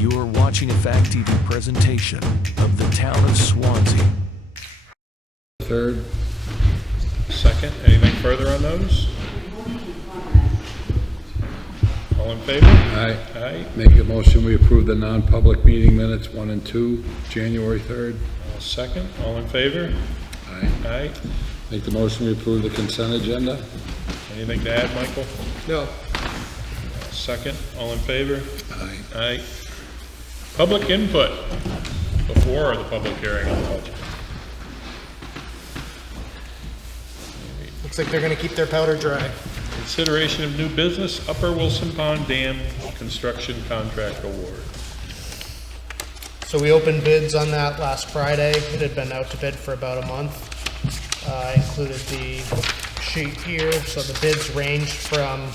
You are watching a Fact TV presentation of the town of Swanzey. Third. Second. Anything further on those? All in favor? Aye. Aye. Make a motion, we approve the non-public meeting minutes 1 and 2, January 3rd. Second. All in favor? Aye. Aye. Make the motion, we approve the consent agenda. Anything to add, Michael? No. Second. All in favor? Aye. Aye. Public input before the public hearing on the budget. Looks like they're going to keep their powder dry. Consideration of new business, Upper Wilson Pond Dam construction contract award. So we opened bids on that last Friday. It had been out to bid for about a month. I included the sheet here. So the bids ranged from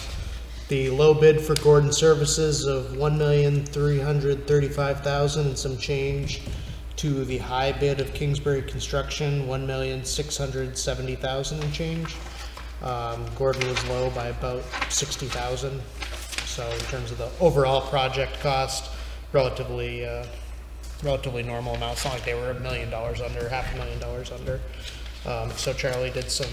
the low bid for Gordon Services of $1,335,000 and some change to the high bid of Kingsbury Construction, $1,670,000 and change. Gordon was low by about $60,000. So in terms of the overall project cost, relatively normal amount. It's not like they were $1 million under, $500,000 under. So Charlie did some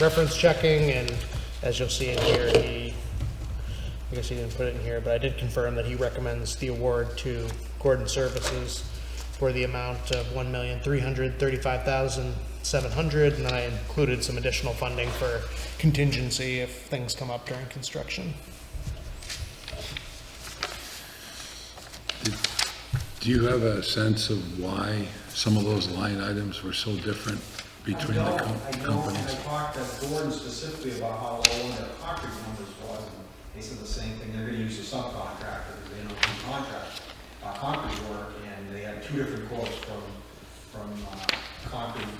reference checking, and as you'll see in here, I guess he didn't put it in here, but I did confirm that he recommends the award to Gordon Services for the amount of $1,335,700, and then I included some additional funding for contingency if things come up during construction. Do you have a sense of why some of those line items were so different between the companies? I talked to Gordon specifically about how low one of their concrete numbers was, and they said the same thing. They're going to use a subcontractor because they don't do concrete work, and they had two different quotes from concrete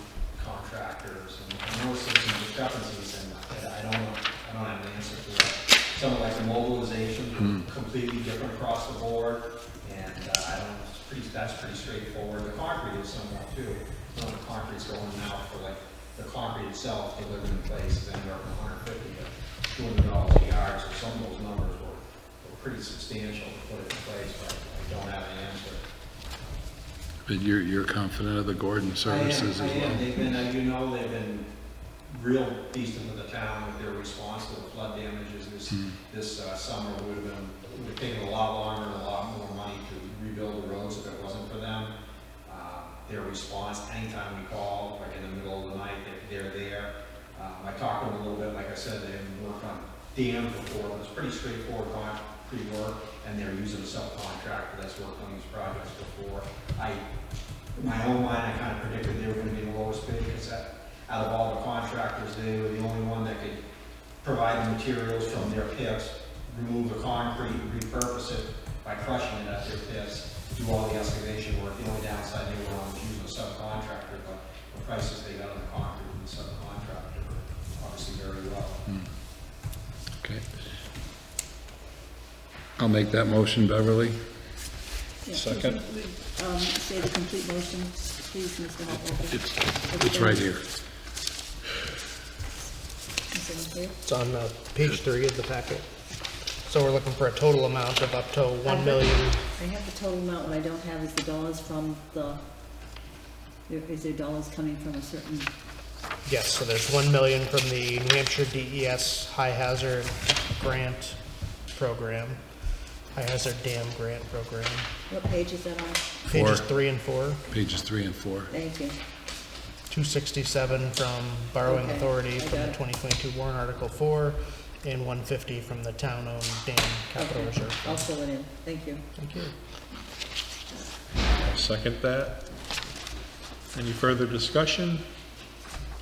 contractors, and I noticed there's some discrepancies, and I don't have an answer for that. Some of like the mobilization completely different across the board, and I don't know. That's pretty straightforward. The concrete is somewhat too. Some of the concrete's going out for like the concrete itself delivered in place is anywhere from $150 to $200 a yard. So some of those numbers were pretty substantial to put it in place, but I don't have an answer. But you're confident of the Gordon Services as well? They've been, they've been real decent with the town with their response to the flood damages this summer. Would have taken a lot longer and a lot more money to rebuild the roads if it wasn't for them. Their response, anytime we call, like in the middle of the night, they're there. I talked to them a little bit, like I said, they haven't worked on dams before, but it's pretty straightforward concrete work, and they're using a subcontractor that's worked on these projects before. In my own mind, I kind of predicted they were going to be the lowest bid because out of all the contractors, they were the only one that could provide the materials from their pits, remove the concrete, repurpose it by crushing it at their pits, do all the excavation work. The only downside they were on was using a subcontractor, but the prices they got on the concrete from the subcontractor were obviously very well. Okay. I'll make that motion, Beverly. Yeah, Second. Say the complete motion, please, Mr. Hopper. It's right here. It's on page 3 of the packet. So we're looking for a total amount of up to $1 million. I have the total amount. What I don't have is the dollars from is there dollars coming from a certain? Yes, so there's $1 million from the New Hampshire DES High Hazard Grant Program, High Hazard Dam Grant Program. What page is that on? Pages 3 and 4. Pages 3 and 4. Thank you. 267 from Borrowing Okay, Authority I from the got it. 2022 warrant Article 4, and 150 from the town-owned dam capital Okay, reserve. I'll fill it in. Thank you. Thank you. Second that. Any further discussion?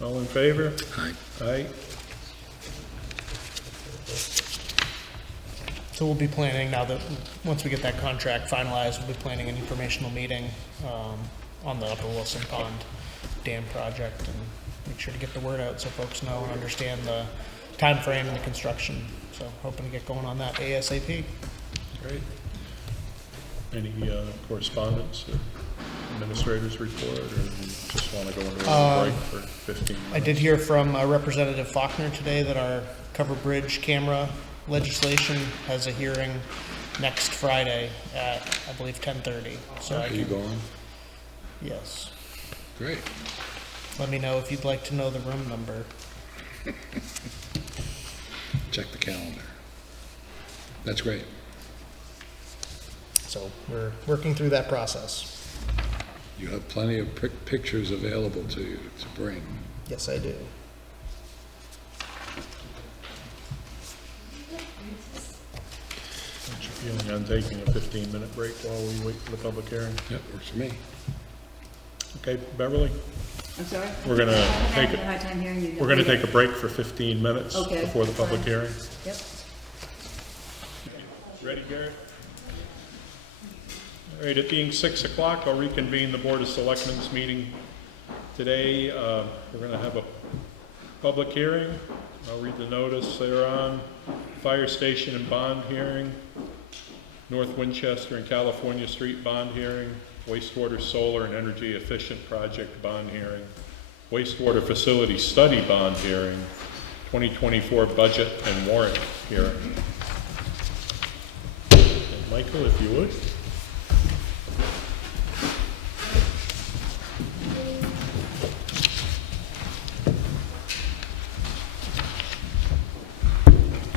All in favor? Aye. Aye. So we'll be planning, now that, once we get that contract finalized, we'll be planning an informational meeting on the Upper Wilson Pond Dam project, and make sure to get the word out so folks know and understand the time frame and the construction. So hoping to get going on that ASAP. Great. Any correspondence or administrators report, or you just want to go into a break for 15 minutes? I did hear from Representative Faulkner today that our cover bridge camera legislation has a hearing next Friday at, I believe, 10:30. So I Are you can, going? yes. Great. Let me know if you'd like to know the room number. Check the calendar. That's great. So we're working through that process. You have plenty of pictures available to you to bring. Yes, I do. What's your feeling on taking a 15-minute break while we wait for the public hearing? Yep, works for me. Okay, Beverly, I'm sorry? We're gonna I'm take having it- a hard time hearing you. we're gonna take a break for 15 minutes Okay, before the public fine. hearing. Yep. Ready, Gary? All right, it being 6 o'clock, I'll reconvene the Board of Selectmen's meeting. Today, we're gonna have a public hearing. I'll read the notice thereon. Fire station and bond hearing. North Winchester and California Street bond hearing. Wastewater solar and energy efficient project bond hearing. Wastewater facility study bond hearing. 2024 budget and warrant hearing. And Michael, if you would.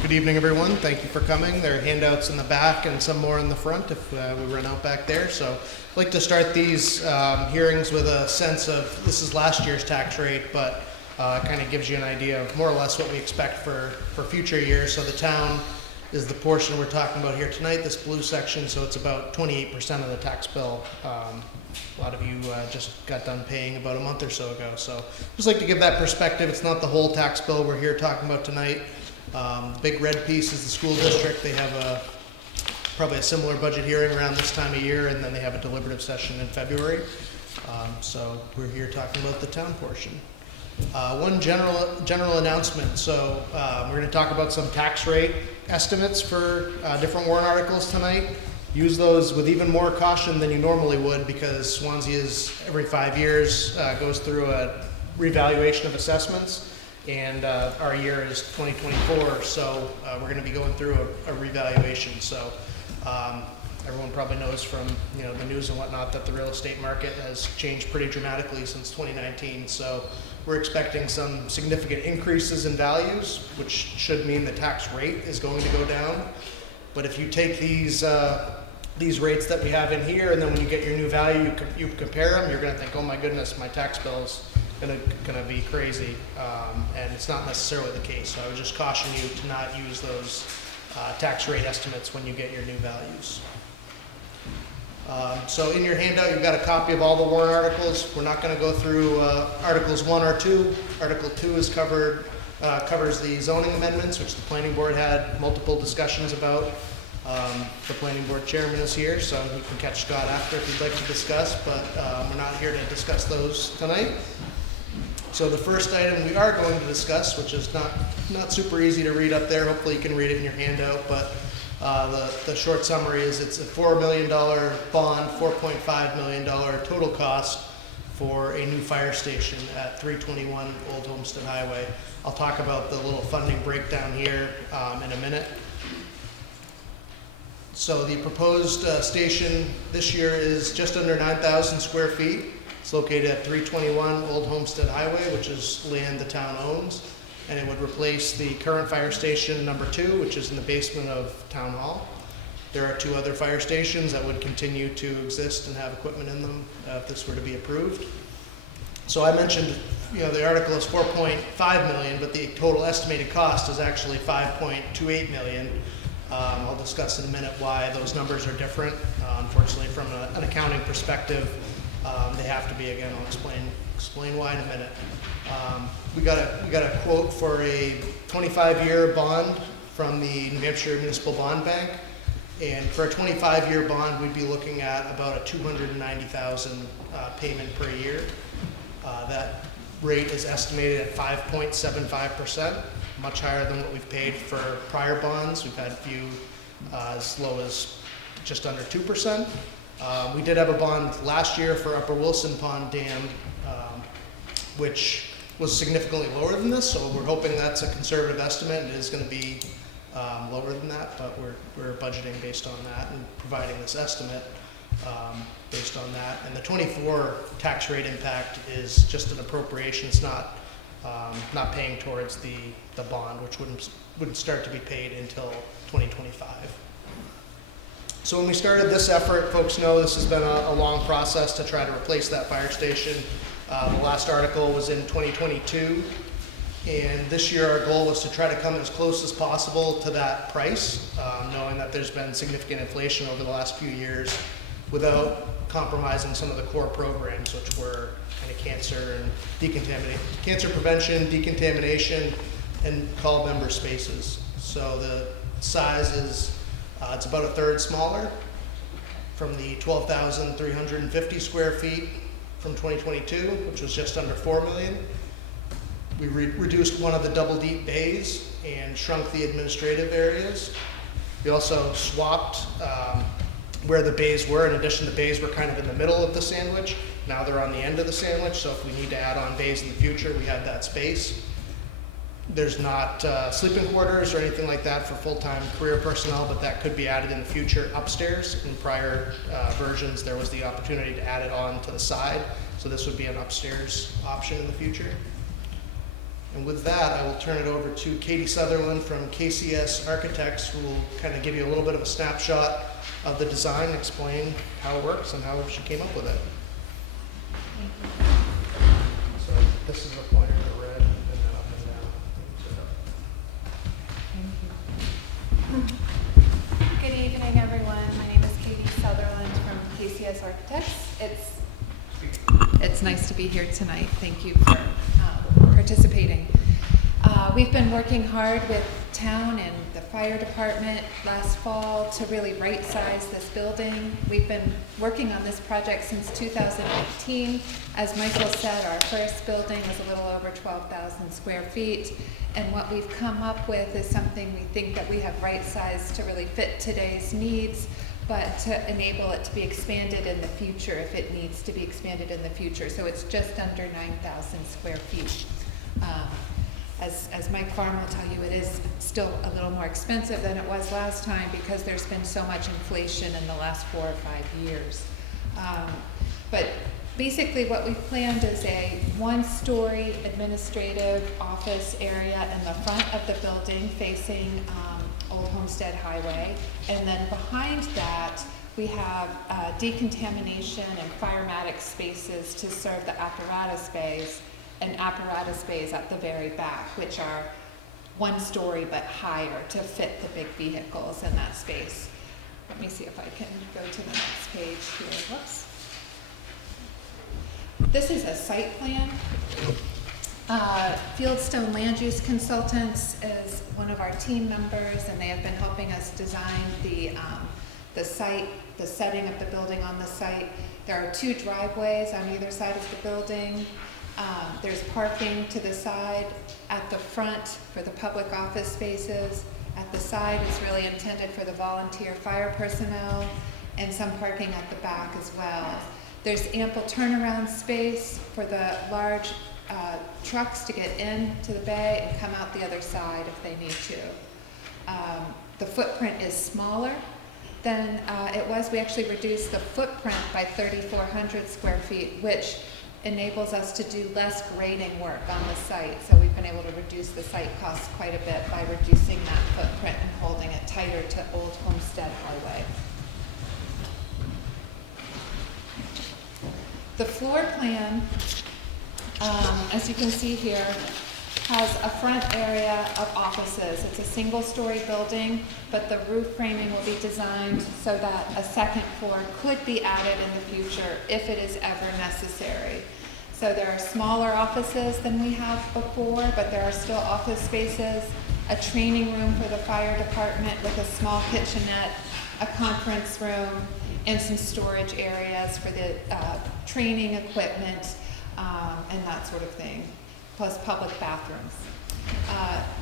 Good evening, everyone. Thank you for coming. There are handouts in the back and some more in the front if we run out back there. So I'd like to start these hearings with a sense of, this is last year's tax rate, but kind of gives you an idea of more or less what we expect for future years. So the town is the portion we're talking about here tonight, this blue section, so it's about 28% of the tax bill. A lot of you just got done paying about a month or so ago. So just like to give that perspective. It's not the whole tax bill we're here talking about tonight. Big red piece is the school district. They have probably a similar budget hearing around this time of year, and then they have a deliberative session in February. So we're here talking about the town portion. One general announcement. So we're going to talk about some tax rate estimates for different warrant articles tonight. Use those with even more caution than you normally would, because Swanzey is every 5 years goes through a revaluation of assessments. And our year is 2024, so we're going to be going through a revaluation. So everyone probably knows from the news and whatnot that the real estate market has changed pretty dramatically since 2019. So we're expecting some significant increases in values, which should mean the tax rate is going to go down. But if you take these rates that we have in here, and then when you get your new value, you compare them, you're going to think, oh my goodness, my tax bill's gonna be crazy, and it's not necessarily the case. So I would just caution you to not use those tax rate estimates when you get your new values. So in your handout, you've got a copy of all the warrant articles. We're not going to go through Articles 1 or 2. Article 2 is covers the zoning amendments, which the planning board had multiple discussions about. The planning board chairman is here, so you can catch Scott after if you'd like to discuss, but we're not here to discuss those tonight. So the first item we are going to discuss, which is not super easy to read up there, hopefully you can read it in your handout, but the short summary is it's a $4 million bond, $4.5 million total cost for a new fire station at 321 Old Homestead Highway. I'll talk about the little funding breakdown here in a minute. So the proposed station this year is just under 9,000 square feet. It's located at 321 Old Homestead Highway, which is land the town owns, and it would replace the current fire station number 2, which is in the basement of Town Hall. There are 2 other fire stations that would continue to exist and have equipment in them if this were to be approved. So I mentioned, the article is $4.5 million, but the total estimated cost is actually $5.28 million. I'll discuss in a minute why those numbers are different. Unfortunately, from an accounting perspective, they have to be. Again, I'll explain why in a minute. We got a quote for a 25-year bond from the New Hampshire Municipal Bond Bank, and for a 25-year bond, we'd be looking at about a $290,000 payment per year. That rate is estimated at 5.75%. Much higher than what we've paid for prior bonds. We've had a few as low as just under 2%. We did have a bond last year for Upper Wilson Pond Dam, which was significantly lower than this, so we're hoping that's a conservative estimate and is going to be lower than that, but we're budgeting based on that and providing this estimate based on that. And the 24 tax rate impact is just an appropriation. It's not paying towards the bond, which wouldn't start to be paid until 2025. So when we started this effort, folks know this has been a long process to try to replace that fire station. The last article was in 2022, and this year our goal was to try to come as close as possible to that price, knowing that there's been significant inflation over the last few years without compromising some of the core programs, which were kind of cancer and cancer prevention, decontamination, and call member spaces. So the size is it's about a third smaller from the 12,350 square feet from 2022, which was just under 4 million. We reduced one of the double deep bays and shrunk the administrative areas. We also swapped where the bays were. In addition, the bays were kind of in the middle of the sandwich. Now they're on the end of the sandwich, so if we need to add on bays in the future, we have that space. There's not sleeping quarters or anything like that for full-time career personnel, but that could be added in the future upstairs. In prior versions, there was the opportunity to add it on to the side, so this would be an upstairs option in the future. And with that, I will turn it over to Katie Sutherland from KCS Architects, who will kind of give you a little bit of a snapshot of the design, explain how it works and how she came up with it. So this is a pointer to red and then up and down. Good evening, everyone. My name is Katie Sutherland from KCS Architects. It's nice to be here tonight. Thank you for participating. We've been working hard with town and the fire department last fall to really right-size this building. We've been working on this project since 2018. As Michael said, our first building was a little over 12,000 square feet. And what we've come up with is something we think that we have right-sized to really fit today's needs, but to enable it to be expanded in the future if it needs to be expanded in the future. So it's just under 9,000 square feet. As Mike Farm will tell you, it is still a little more expensive than it was last time because there's been so much inflation in the last 4 or 5 years. But basically what we've planned is a one-story administrative office area in the front of the building facing Old Homestead Highway. And then behind that, we have decontamination and firematic spaces to serve the apparatus bays, and apparatus bays at the very back, which are one story but higher to fit the big vehicles in that space. Let me see if I can go to the next page here. Whoops. This is a site plan. Fieldstone Land Use Consultants is one of our team members, and they have been helping us design the site, the setting of the building on the site. There are 2 driveways on either side of the building. There's parking to the side. At the front for the public office spaces. At the side is really intended for the volunteer fire personnel, and some parking at the back as well. There's ample turnaround space for the large trucks to get into the bay and come out the other side if they need to. The footprint is smaller than it was. We actually reduced the footprint by 3,400 square feet, which enables us to do less grading work on the site. So we've been able to reduce the site costs quite a bit by reducing that footprint and holding it tighter to Old Homestead Highway. The floor plan, as you can see here, has a front area of offices. It's a single-story building, but the roof framing will be designed so that a second floor could be added in the future if it is ever necessary. So there are smaller offices than we have before, but there are still office spaces, a training room for the fire department with a small kitchenette, a conference room, and some storage areas for the training equipment and that sort of thing, plus public bathrooms.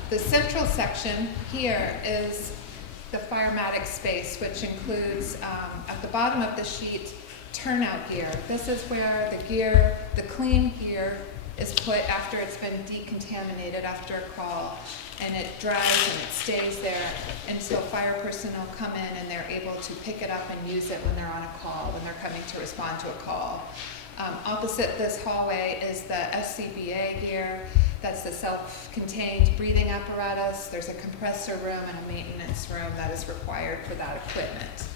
The central section here is the firematic space, which includes, at the bottom of the sheet, turnout gear. This is where the clean gear is put after it's been decontaminated after a call, and it dries and it stays there until fire personnel come in and they're able to pick it up and use it when they're on a call, when they're coming to respond to a call. Opposite this hallway is the SCBA gear. That's the self-contained breathing apparatus. There's a compressor room and a maintenance room that is required for that equipment.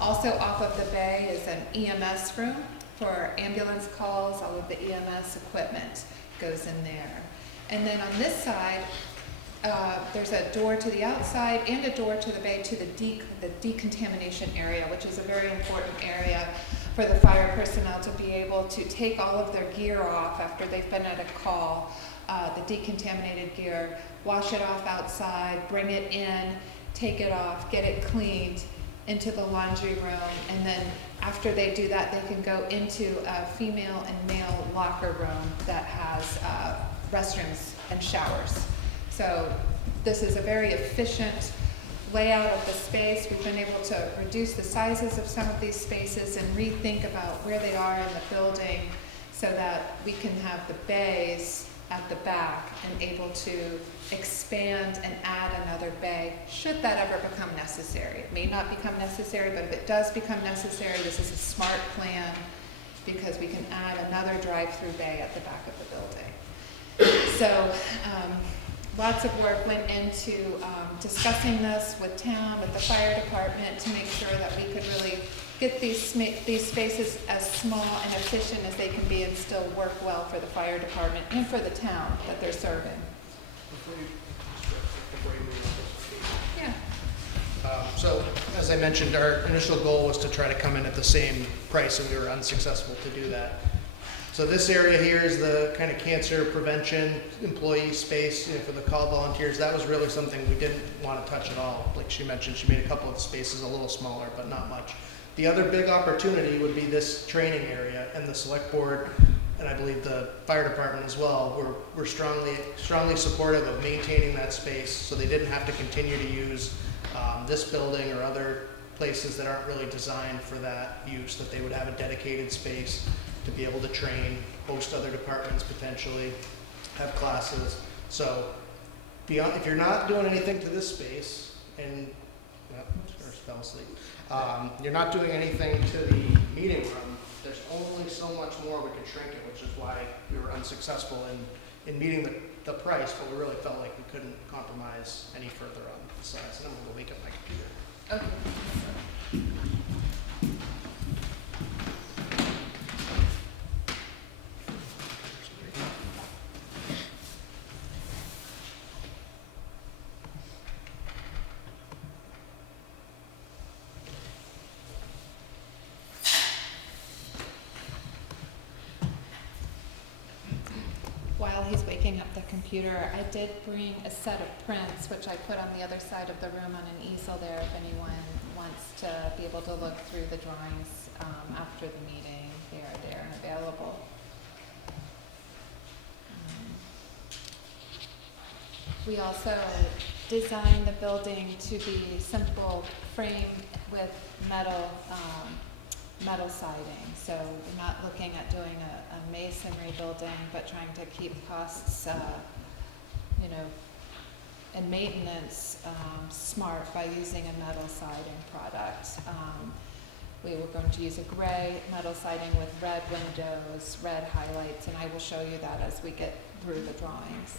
Also off of the bay is an EMS room for ambulance calls. All of the EMS equipment goes in there. And then on this side, there's a door to the outside and a door to the bay to the decontamination area, which is a very important area for the fire personnel to be able to take all of their gear off after they've been at a call, the decontaminated gear, wash it off outside, bring it in, take it off, get it cleaned into the laundry room, and then after they do that, they can go into a female and male locker room that has restrooms and showers. So this is a very efficient layout of the space. We've been able to reduce the sizes of some of these spaces and rethink about where they are in the building so that we can have the bays at the back and able to expand and add another bay should that ever become necessary. It may not become necessary, but if it does become necessary, this is a smart plan because we can add another drive-through bay at the back of the building. So lots of work went into discussing this with town, with the fire department, to make sure that we could really get these spaces as small and efficient as they can be and still work well for the fire department and for the town that they're serving. Yeah. So, as I mentioned, our initial goal was to try to come in at the same price, and we were unsuccessful to do that. So this area here is the kind of cancer prevention employee space, for the call volunteers. That was really something we didn't want to touch at all. Like she mentioned, she made a couple of spaces a little smaller, but not much. The other big opportunity would be this training area, and the select board, and I believe the fire department as well, were strongly supportive of maintaining that space so they didn't have to continue to use this building or other places that aren't really designed for that use, that they would have a dedicated space to be able to train, host other departments potentially, have classes. So beyond, if you're not doing anything to this space, and fell asleep, you're not doing anything to the meeting room, there's only so much more we could shrink it, which is why we were unsuccessful in meeting the price, but we really felt like we couldn't compromise any further on the size. And I'm gonna go wake up my computer. Okay. While he's waking up the computer, I did bring a set of prints, which I put on the other side of the room on an easel there if anyone wants to be able to look through the drawings after the meeting. They are there and available. We also designed the building to be simple framed with metal siding. So we're not looking at doing a masonry building, but trying to keep costs, and maintenance smart by using a metal siding product. We were going to use a gray metal siding with red windows, red highlights, and I will show you that as we get through the drawings.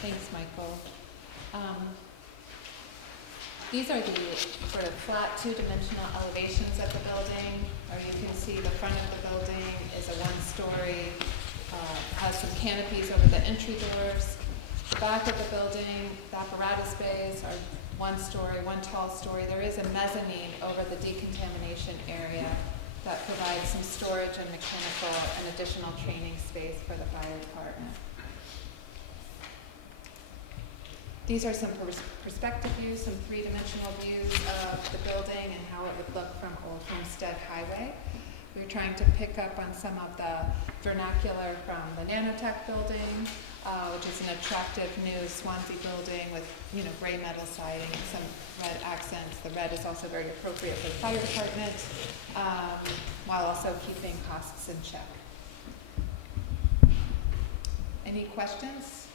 Thanks, Michael. These are the sort of flat two-dimensional elevations of the building, or you can see the front of the building is a one-story, has some canopies over the entry doors. The back of the building, the apparatus bays are one story, one tall story. There is a mezzanine over the decontamination area that provides some storage and mechanical and additional training space for the fire department. These are some perspective views, some three-dimensional views of the building and how it would look from Old Homestead Highway. We're trying to pick up on some of the vernacular from the Nanotech building, which is an attractive new Swanzey building with, gray metal siding and some red accents. The red is also very appropriate for the fire department, while also keeping costs in check. Any questions?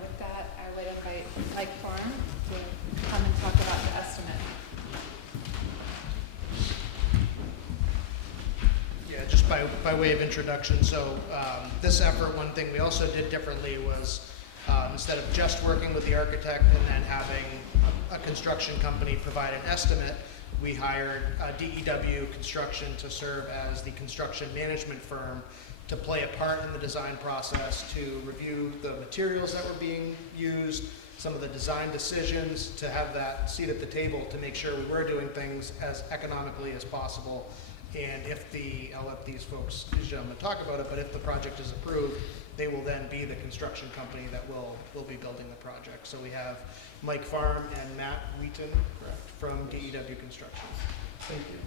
With that, I would invite Mike Farm to come and talk about the estimate. Yeah, just by way of introduction, so this effort, one thing we also did differently was instead of just working with the architect and then having a construction company provide an estimate, we hired DEW Construction to serve as the construction management firm to play a part in the design process, to review the materials that were being used, some of the design decisions, to have that seat at the table to make sure we were doing things as economically as possible. And I'll let these folks, these gentlemen, talk about it, but if the project is approved, they will then be the construction company that will be building the project. So we have Mike Farm and Matt Wheaton, correct, from DEW Construction. Thank you.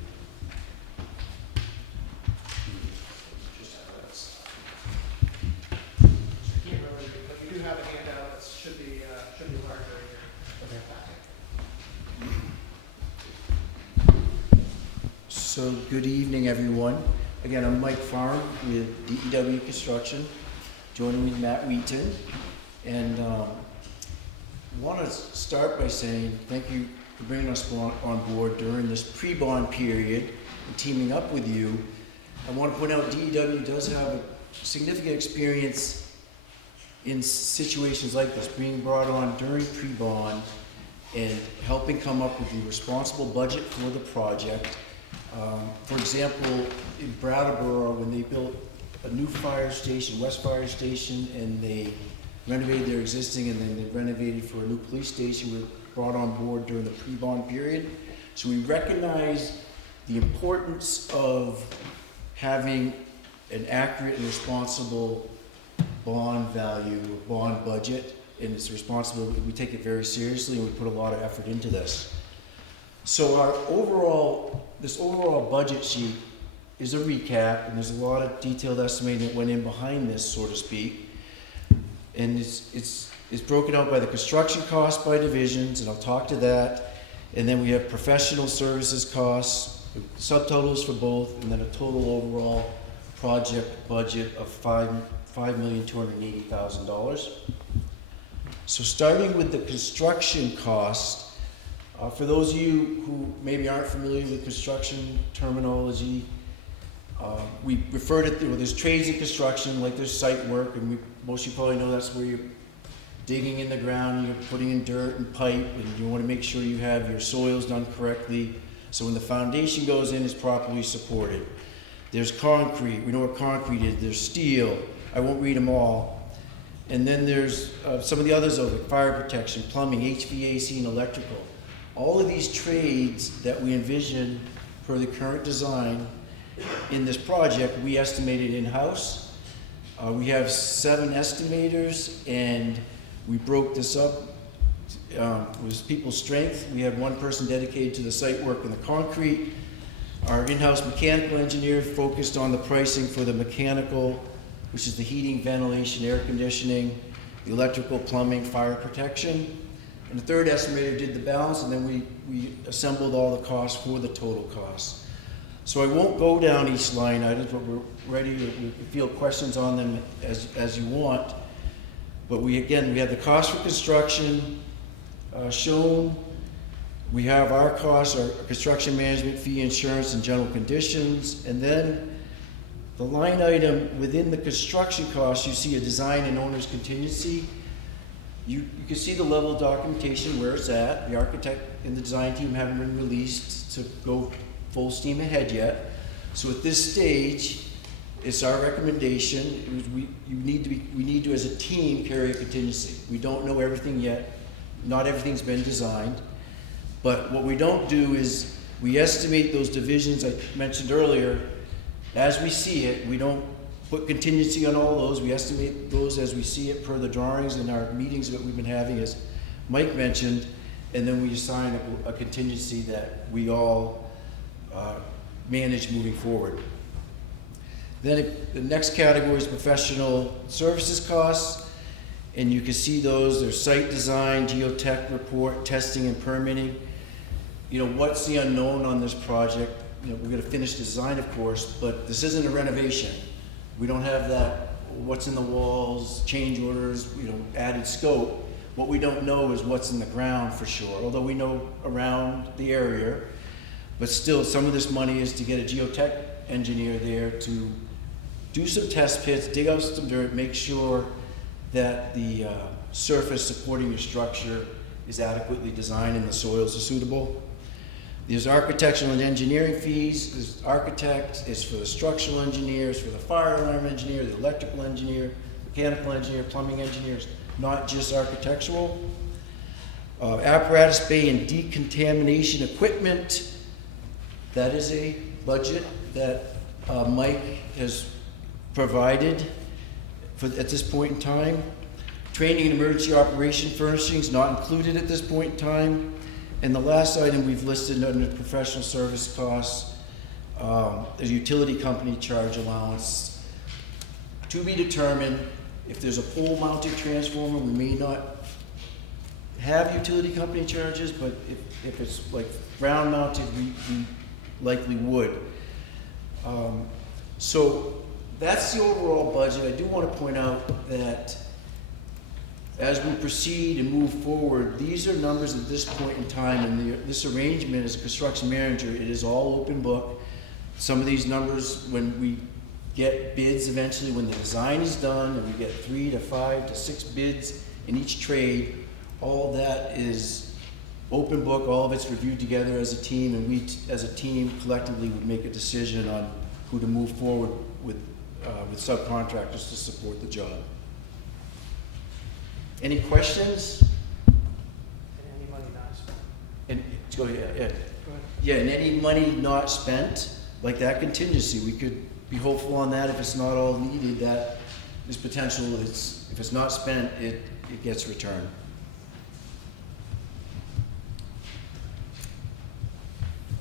I can't remember, but you do have a handout that should be larger here. So good evening, everyone. Again, I'm Mike Farm with DEW Construction. Joining me, Matt Wheaton. And want to start by saying thank you for bringing us on board during this pre-bond period and teaming up with you. I want to point out DEW does have a significant experience in situations like this, being brought on during pre-bond and helping come up with the responsible budget for the project. For example, in Brattleboro, when they built a new fire station, West Fire Station, and they renovated their existing, and then they renovated for a new police station, we were brought on board during the pre-bond period. So we recognize the importance of having an accurate and responsible bond value, bond budget, and it's responsible. We take it very seriously, and we put a lot of effort into this. So this overall budget sheet is a recap, and there's a lot of detailed estimating that went in behind this, so to speak. And it's broken out by the construction cost by divisions, and I'll talk to that. And then we have professional services costs, subtotals for both, and then a total overall project budget of $5,280,000. So starting with the construction cost, for those of you who maybe aren't familiar with construction terminology, we refer to there's trades in construction, like there's site work, and most of you probably know that's where you're digging in the ground, you're putting in dirt and pipe, and you want to make sure you have your soils done correctly, so when the foundation goes in, it's properly supported. There's concrete, we know what concrete is, there's steel, I won't read them all. And then there's some of the others of it, fire protection, plumbing, HVAC, and electrical. All of these trades that we envision per the current design in this project, we estimated in-house. We have 7 estimators, and we broke this up with people's strength. We had one person dedicated to the site work and the concrete. Our in-house mechanical engineer focused on the pricing for the mechanical, which is the heating, ventilation, air conditioning, the electrical, plumbing, fire protection. And the third estimator did the balance, and then we assembled all the costs for the total cost. So I won't go down each line items, but we're ready to field questions on them as you want. But we have the cost for construction shown. We have our costs, our construction management fee, insurance, and general conditions. And then the line item within the construction costs, you see a design and owner's contingency. You can see the level of documentation where it's at. The architect and the design team haven't been released to go full steam ahead yet. So at this stage, it's our recommendation. We need to, as a team, carry a contingency. We don't know everything yet. Not everything's been designed. But what we don't do is we estimate those divisions I mentioned earlier as we see it. We don't put contingency on all those. We estimate those as we see it per the drawings and our meetings that we've been having, as Mike mentioned. and then we assign a contingency that we all manage moving forward. Then the next category is professional services costs, and you can see those. There's site design, geotech report, testing and permitting. You know, what's the unknown on this project? You know, we're gonna finish design, of course, but this isn't a renovation. We don't have that, what's in the walls, change orders, you know, added scope. What we don't know is what's in the ground for sure, although we know around the area. But still, some of this money is to get a geotech engineer there to do some test pits, dig out some dirt, make sure that the surface supporting your structure is adequately designed and the soils are suitable. There's architectural and engineering fees. There's architect, it's for the structural engineers, for the fire alarm engineer, the electrical engineer, mechanical engineer, plumbing engineers, not just architectural. Apparatus bay and decontamination equipment. That is a budget that Mike has provided at this point in time. Training and emergency operation furnishings not included at this point in time. And the last item we've listed under professional service costs is utility company charge allowance. To be determined. If there's a pole mounted transformer, we may not have utility company charges, but if it's like ground mounted, we likely would. So that's the overall budget. I do want to point out that as we proceed and move forward, these are numbers at this point in time, and this arrangement as a construction manager, it is all open book. Some of these numbers, when we get bids eventually, when the design is done, and we get 3 to 5 to 6 bids in each trade, all that is open book, all of it's reviewed together as a team, and we as a team collectively would make a decision on who to move forward with subcontractors to support the job. Any questions? And any money not spent. And go ahead. Yeah. Go ahead. Yeah, and any money not spent, like that contingency, we could be hopeful on that. If it's not all needed, that is potential. If it's not spent, it gets returned.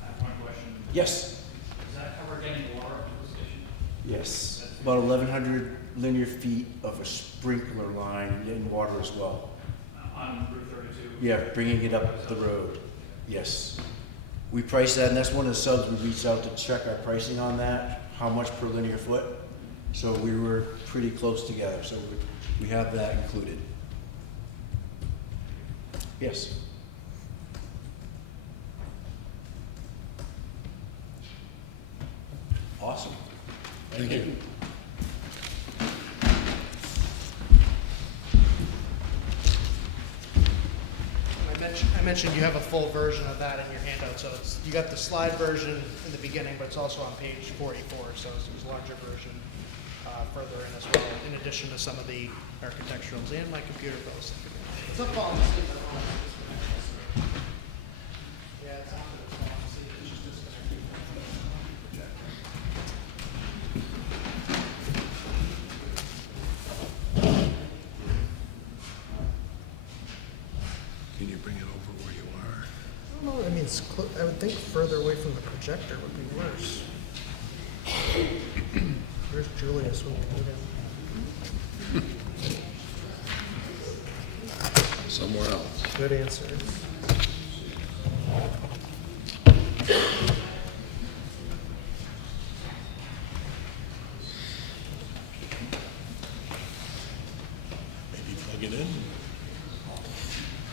I have one question. Yes. Does that cover getting water to the station? Yes. About 1,100 linear feet of a sprinkler line and getting water as well. On Route 32? Yeah, bringing it up the road. Yes. We price that, and that's one of the subs we reached out to check our pricing on that, how much per linear foot. So we were pretty close together, so we have that included. Yes. Awesome. Thank you. I mentioned you have a full version of that in your handout, so you got the slide version in the beginning, but it's also on page 44, so it's a larger version further in as well, in addition to some of the architecturals, and my computer goes. It's up on the yeah, it's on the phone. See, it's just disconnected from the projector. Can you bring it over where you are? I don't know, I mean, I would think further away from the projector would be worse. Where's Julius when we need him? Somewhere else. Good answer. Maybe plug it in.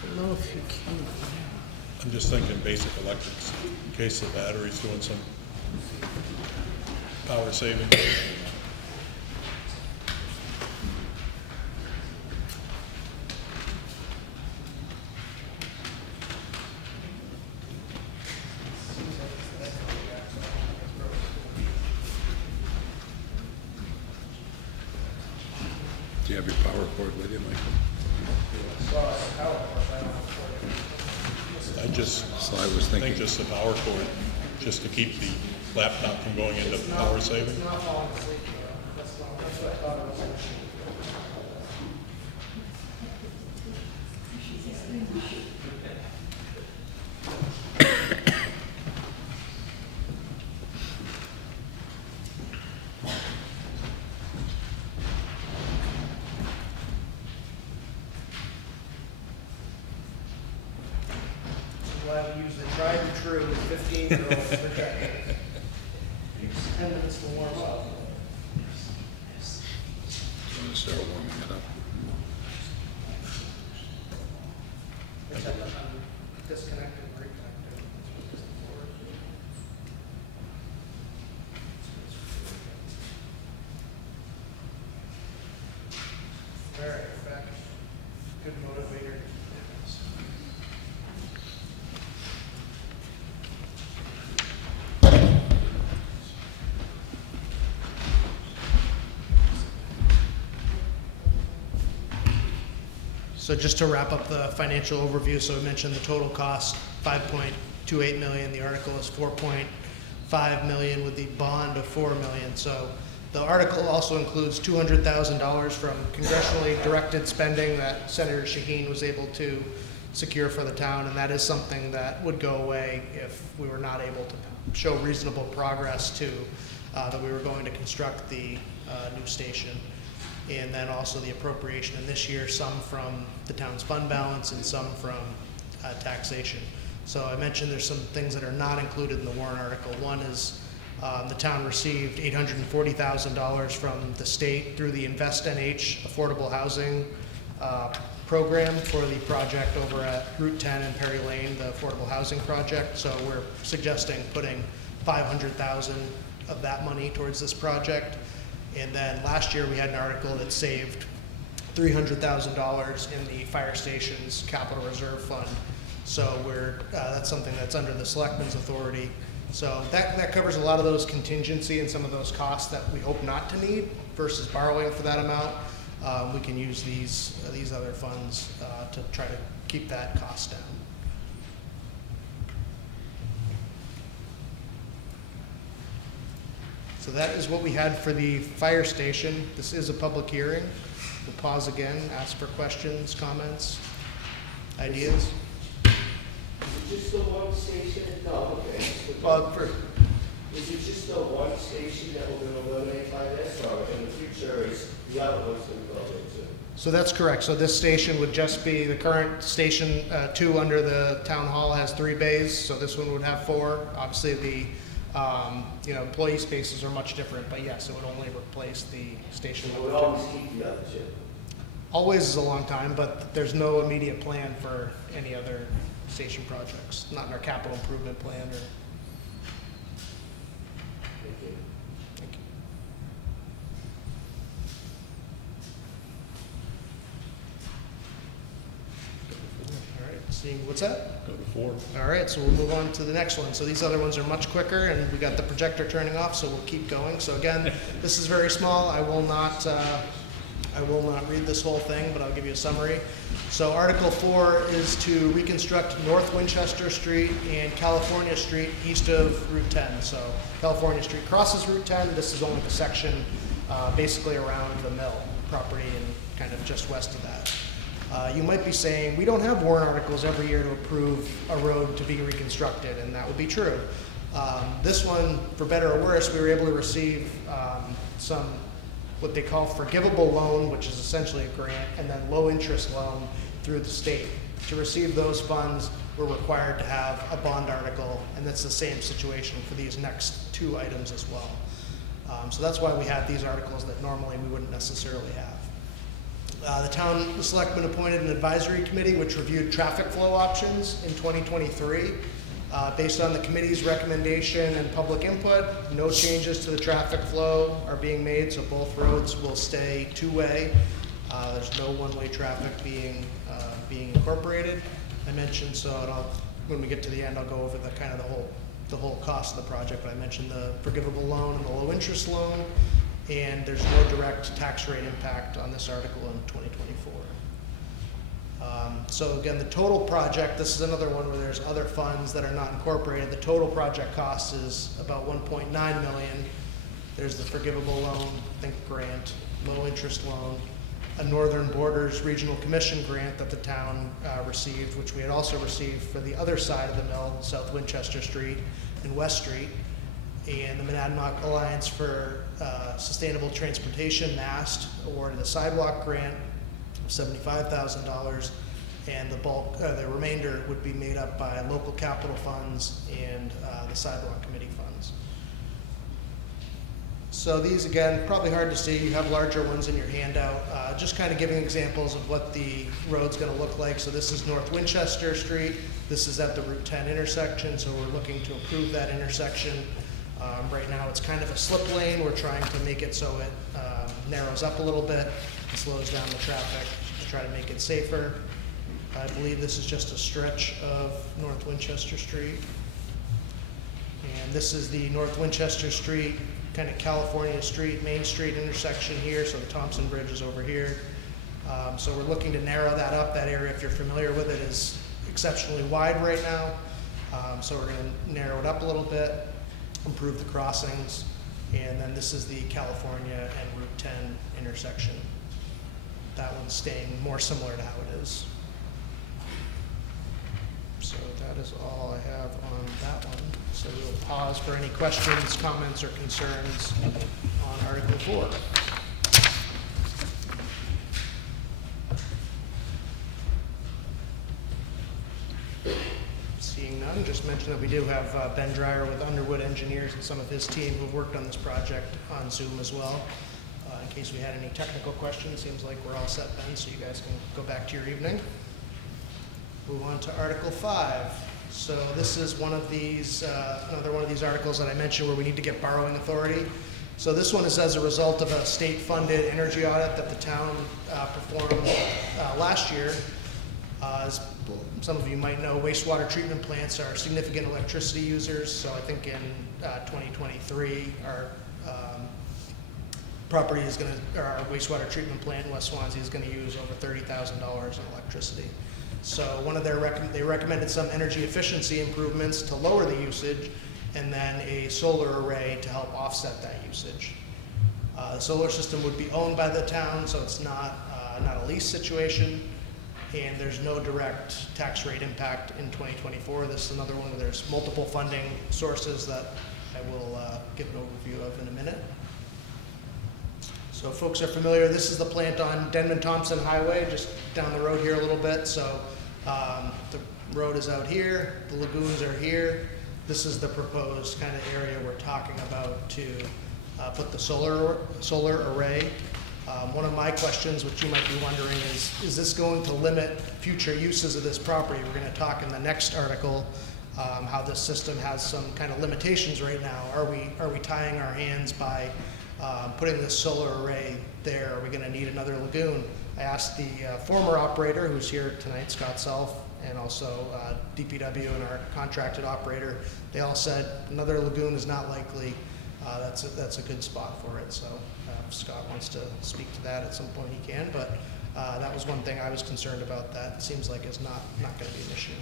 I don't know if you can. I'm just thinking basic electrics, in case the battery's doing some power saving. Do you have your power cord with you, Michael? I just So I was thinking, think just the power cord, just to keep the laptop from going into power saving. Not falling asleep, that's what I thought it was. glad to use the tried and true 15-year-old projector. 10 minutes to warm up. I'm gonna start warming it up. Except I'm disconnected and reconnected. All right, back. Good motivator. So just to wrap up the financial overview, so we mentioned the total cost, 5.28 million. The article is 4.5 million with the bond of 4 million. So the article also includes $200,000 from congressionally directed spending that Senator Shaheen was able to secure for the town, and that is something that would go away if we were not able to show reasonable progress to that we were going to construct the new station. And then also the appropriation in this year, some from the town's fund balance and some from taxation. So I mentioned there's some things that are not included in the warrant article. One is the town received $840,000 from the state through the Invest NH affordable housing program for the project over at Route 10 and Perry Lane, the affordable housing project. So we're suggesting putting $500,000 of that money towards this project. And then last year we had an article that saved $300,000 in the fire station's capital reserve fund. So that's something that's under the selectmen's authority. So that covers a lot of those contingency and some of those costs that we hope not to need versus borrowing for that amount. We can use these other funds to try to keep that cost down. So that is what we had for the fire station. This is a public hearing. We'll pause again, ask for questions, comments, ideas. Is it just the one station? No, okay. Well, Is it just the one station that we're gonna eliminate by this, or in the future is the other one's gonna go into? so that's correct. So this station would just be the current station 2 under the town hall has 3 bays. So this one would have 4. Obviously the employee spaces are much different, but yes, it would only replace the station. So we'll always keep the other 2. Always is a long time, but there's no immediate plan for any other station projects, not in our capital improvement plan or. Thank you. Thank you. All right, seeing, what's that? Go to 4. All right, so we'll move on to the next one. So these other ones are much quicker, and we got the projector turning off, so we'll keep going. So again, this is very small. I will not read this whole thing, but I'll give you a summary. So Article 4 is to reconstruct North Winchester Street and California Street east of Route 10. So California Street crosses Route 10. This is only the section basically around the mill property and kind of just west of that. You might be saying, we don't have warrant articles every year to approve a road to be reconstructed, and that would be true. This one, for better or worse, we were able to receive some what they call forgivable loan, which is essentially a grant, and then low interest loan through the state. To receive those funds, we're required to have a bond article, and that's the same situation for these next 2 items as well. So that's why we have these articles that normally we wouldn't necessarily have. The selectmen appointed an advisory committee which reviewed traffic flow options in 2023. Based on the committee's recommendation and public input, no changes to the traffic flow are being made, so both roads will stay 2-way. There's no one-way traffic being incorporated. I mentioned, when we get to the end, I'll go over the whole cost of the project, but I mentioned the forgivable loan and the low interest loan, and there's no direct tax rate impact on this article in 2024. So again, the total project, this is another one where there's other funds that are not incorporated. The total project cost is about 1.9 million. There's the forgivable loan, think grant, low interest loan, a Northern Borders Regional Commission grant that the town received, which we had also received for the other side of the mill, South Winchester Street and West Street, and the Monadnock Alliance for Sustainable Transportation, MAST, awarded a sidewalk grant of $75,000, and the remainder would be made up by local capital funds and the sidewalk committee funds. So these, again, probably hard to see. You have larger ones in your handout. Just kind of giving examples of what the road's going to look like. So this is North Winchester Street. This is at the Route 10 intersection, so we're looking to improve that intersection. Right now it's kind of a slip lane. We're trying to make it so it narrows up a little bit and slows down the traffic to try to make it safer. I believe this is just a stretch of North Winchester Street. And this is the North Winchester Street, kind of California Street, Main Street intersection here, so the Thompson Bridge is over here. So we're looking to narrow that up. That area, if you're familiar with it, is exceptionally wide right now. So we're going to narrow it up a little bit, improve the crossings, and then this is the California and Route 10 intersection. That one's staying more similar to how it is. So that is all I have on that one. So we'll pause for any questions, comments, or concerns on Article 4. Seeing none, just mention that we do have Ben Dreyer with Underwood Engineers and some of his team who've worked on this project on Zoom as well. In case we had any technical questions, seems like we're all set, Ben, so you guys can go back to your evening. Move on to Article 5. So this is one of these, another one of these articles that I mentioned where we need to get borrowing authority. So this one is as a result of a state-funded energy audit that the town performed last year. As some of you might know, wastewater treatment plants are significant electricity users. So I think in 2023, our property is going to, or our wastewater treatment plant in West Swanzey is going to use over $30,000 in electricity. So one of they recommended some energy efficiency improvements to lower the usage, and then a solar array to help offset that usage. The solar system would be owned by the town, so it's not a lease situation, and there's no direct tax rate impact in 2024. This is another one where there's multiple funding sources that I will give an overview of in a minute. So if folks are familiar, this is the plant on Denman-Thompson Highway, just down the road here a little bit. So the road is out here, the lagoons are here. This is the proposed kind of area we're talking about to put the solar array. One of my questions, which you might be wondering, is this going to limit future uses of this property? We're going to talk in the next article how this system has some kind of limitations right now. Are we tying our hands by putting this solar array there? Are we going to need another lagoon? I asked the former operator, who's here tonight, Scott Self, and also DPW and our contracted operator. They all said another lagoon is not likely. That's a good spot for it. So if Scott wants to speak to that at some point, he can. But that was one thing I was concerned about. That seems like is not going to be an issue.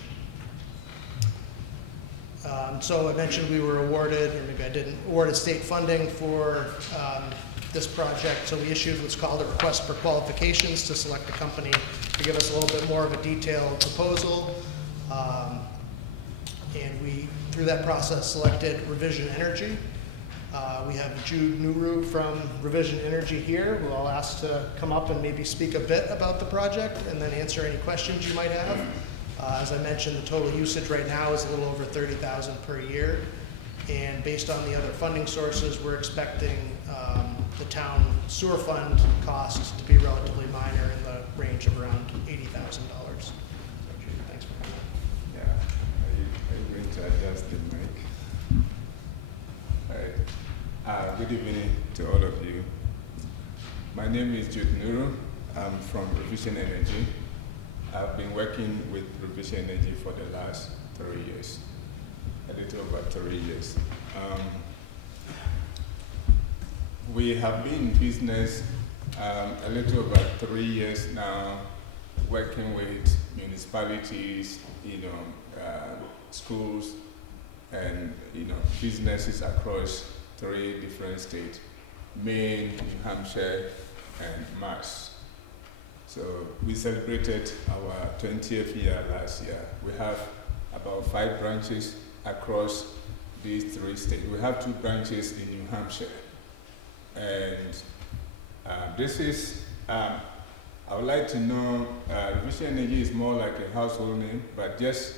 So I mentioned we were awarded, or maybe I didn't, awarded state funding for this project. So we issued what's called a request for qualifications to select a company to give us a little bit more of a detailed proposal. And we, through that process, selected Revision Energy. We have Jude Nuru from Revision Energy here, who I'll ask to come up and maybe speak a bit about the project and then answer any questions you might have. As I mentioned, the total usage right now is a little over $30,000 per year. And based on the other funding sources, we're expecting the town sewer fund cost to be relatively minor in the range of around $80,000. So, Jude, thanks for coming. Yeah, are you going to adjust the mic? All right. Good evening to all of you. My name is Jude Nuru. I'm from Revision Energy. I've been working with Revision Energy for the last 3 years, a little over 3 years. We have been in business a little over 3 years now, working with municipalities, schools, and businesses across 3 different states: Maine, New Hampshire, and Mass. So we celebrated our 20th year last year. We have about 5 branches across these 3 states. We have 2 branches in New Hampshire. And this is I would like to know, Vision Energy is more like a household name, but just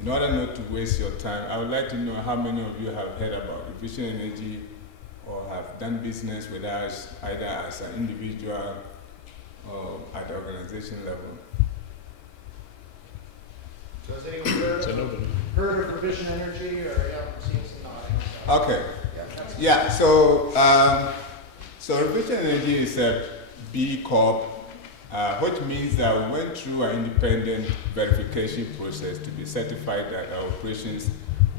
in order not to waste your time, I would like to know how many of you have heard about Vision Energy or have done business with us either as an individual or at the organization level. So has anyone heard of Vision Energy or seen some nodding? Okay. Yeah. Yeah, so Vision Energy is a B Corp, which means that we went through an independent verification process to be certified that our operations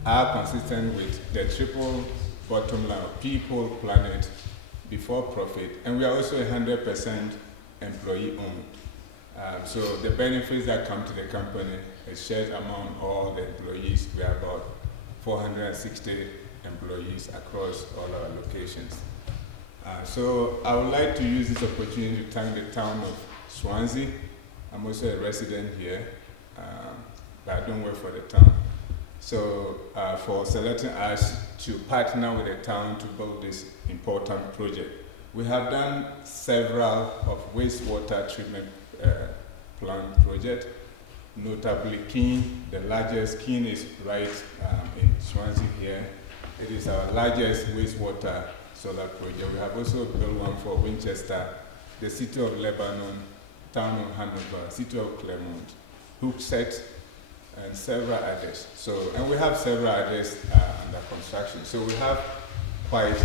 are consistent with the triple bottom line of people, planet, before profit, and we are also 100% employee owned. So the benefits that come to the company is shared among all the employees. We are about 460 employees across all our locations. So I would like to use this opportunity to thank the town of Swanzey. I'm also a resident here, but I don't work for the town. So for selecting us to partner with the town to build this important project. We have done several of wastewater treatment plant projects, notably Keene. The largest, Keene is right in Swanzey here. It is our largest wastewater solar project. We have also built one for Winchester, the City of Lebanon, Town of Hanover, City of Claremont, Hookset, and several others. So, and we have several others under construction. So we have quite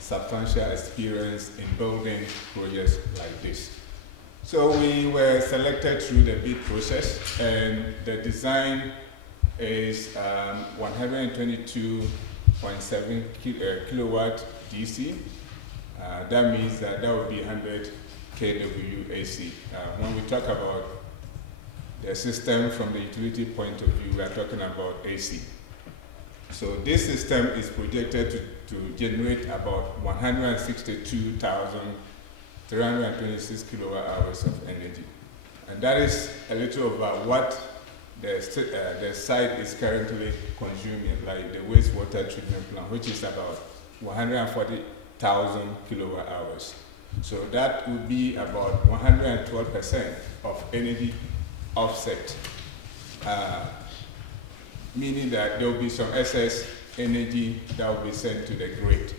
substantial experience in building projects like this. So we were selected through the bid process, and the design is 122.7 kilowatt DC. That means that would be 100 kW AC. When we talk about the system from the utility point of view, we are talking about AC. So this system is projected to generate about 162,326 kilowatt hours of energy. And that is a little over what the site is currently consuming, like the wastewater treatment plant, which is about 140,000 kilowatt hours. So that would be about 112% of energy offset, meaning that there will be some excess energy that will be sent to the grid.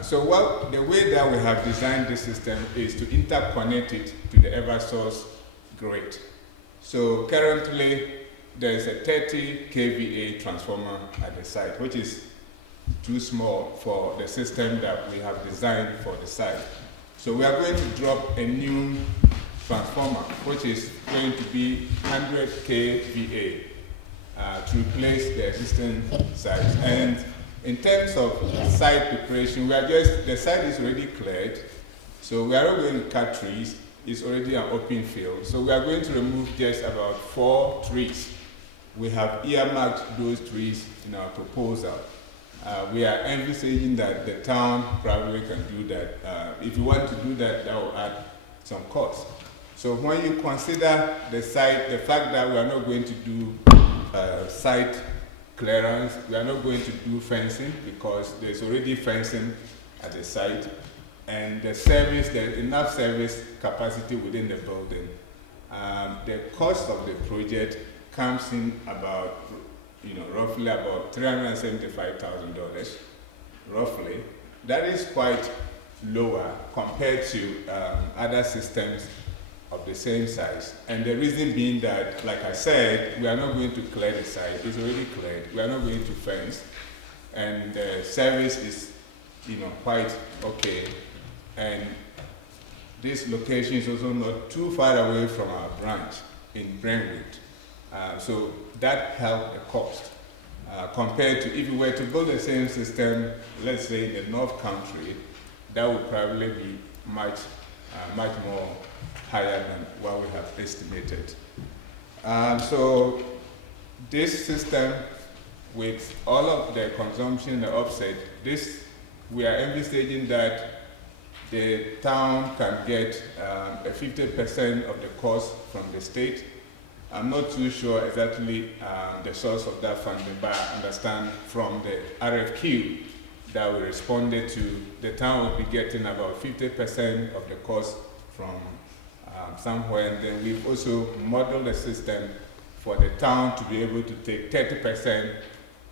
So the way that we have designed this system is to interconnect it to the EverSource grid. So currently there is a 30 kVA transformer at the site, which is too small for the system that we have designed for the site. So we are going to drop a new transformer, which is going to be 100 kVA to replace the existing sites. And in terms of site preparation, the site is already cleared, so we are not going to cut trees. It's already an open field. So we are going to remove just about 4 trees. We have earmarked those trees in our proposal. We are envisaging that the town probably can do that. If you want to do that, that will add some cost. So when you consider the site, the fact that we are not going to do site clearance, we are not going to do fencing because there's already fencing at the site, and there's enough service capacity within the building. The cost of the project comes in about, roughly about $375,000, roughly. That is quite lower compared to other systems of the same size. And the reason being that, like I said, we are not going to clear the site. It's already cleared. We are not going to fence. And the service is, quite okay. And this location is also not too far away from our branch in Brentwood. So that helped the cost. Compared to if you were to build the same system, let's say in the North Country, that would probably be much more higher than what we have estimated. So this system, with all of the consumption and the offset, we are envisaging that the town can get 50% of the cost from the state. I'm not too sure exactly the source of that funding, but I understand from the RFQ that we responded to, the town will be getting about 50% of the cost from somewhere. And then we've also modeled a system for the town to be able to take 30%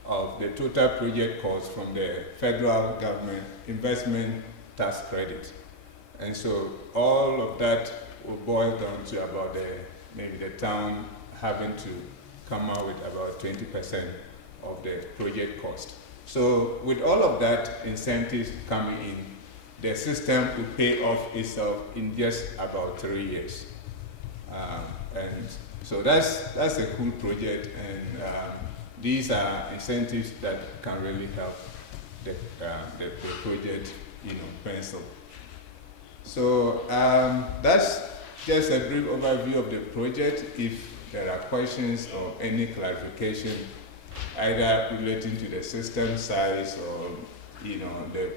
of the total project cost from the federal government investment tax credit. And so all of that will boil down to about maybe the town having to come out with about 20% of the project cost. So with all of that incentives coming in, the system will pay off itself in just about 3 years. And so that's a cool project, and these are incentives that can really help the project, pencil. So that's just a brief overview of the project. If there are questions or any clarification, either relating to the system size or the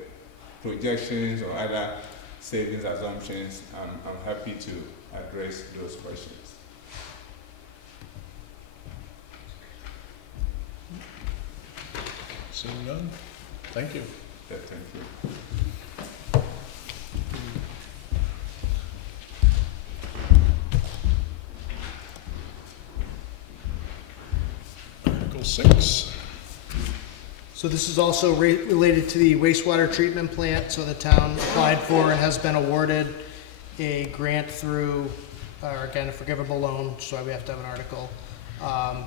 projections or other savings assumptions, I'm happy to address those questions. Seeing none? Thank you. Yeah, thank you. Article 6. So this is also related to the wastewater treatment plant. So the town applied for and has been awarded a grant through, or again, a forgivable loan, which is why we have to have an article,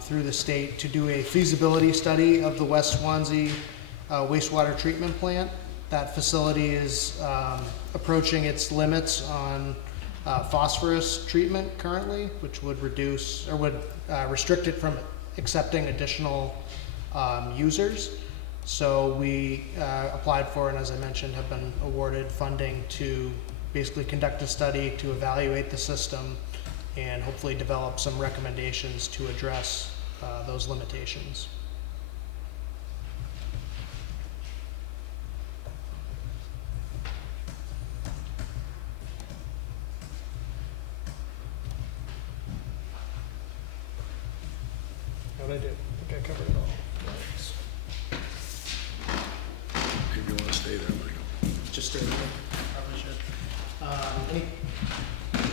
through the state to do a feasibility study of the West Swanzey wastewater treatment plant. That facility is approaching its limits on phosphorus treatment currently, which would reduce or would restrict it from accepting additional users. So we applied for, and as I mentioned, have been awarded funding to basically conduct a study to evaluate the system and hopefully develop some recommendations to address those limitations. How'd I do? I think I covered it all. Maybe you want to stay there, Michael. Just stay there. Probably should.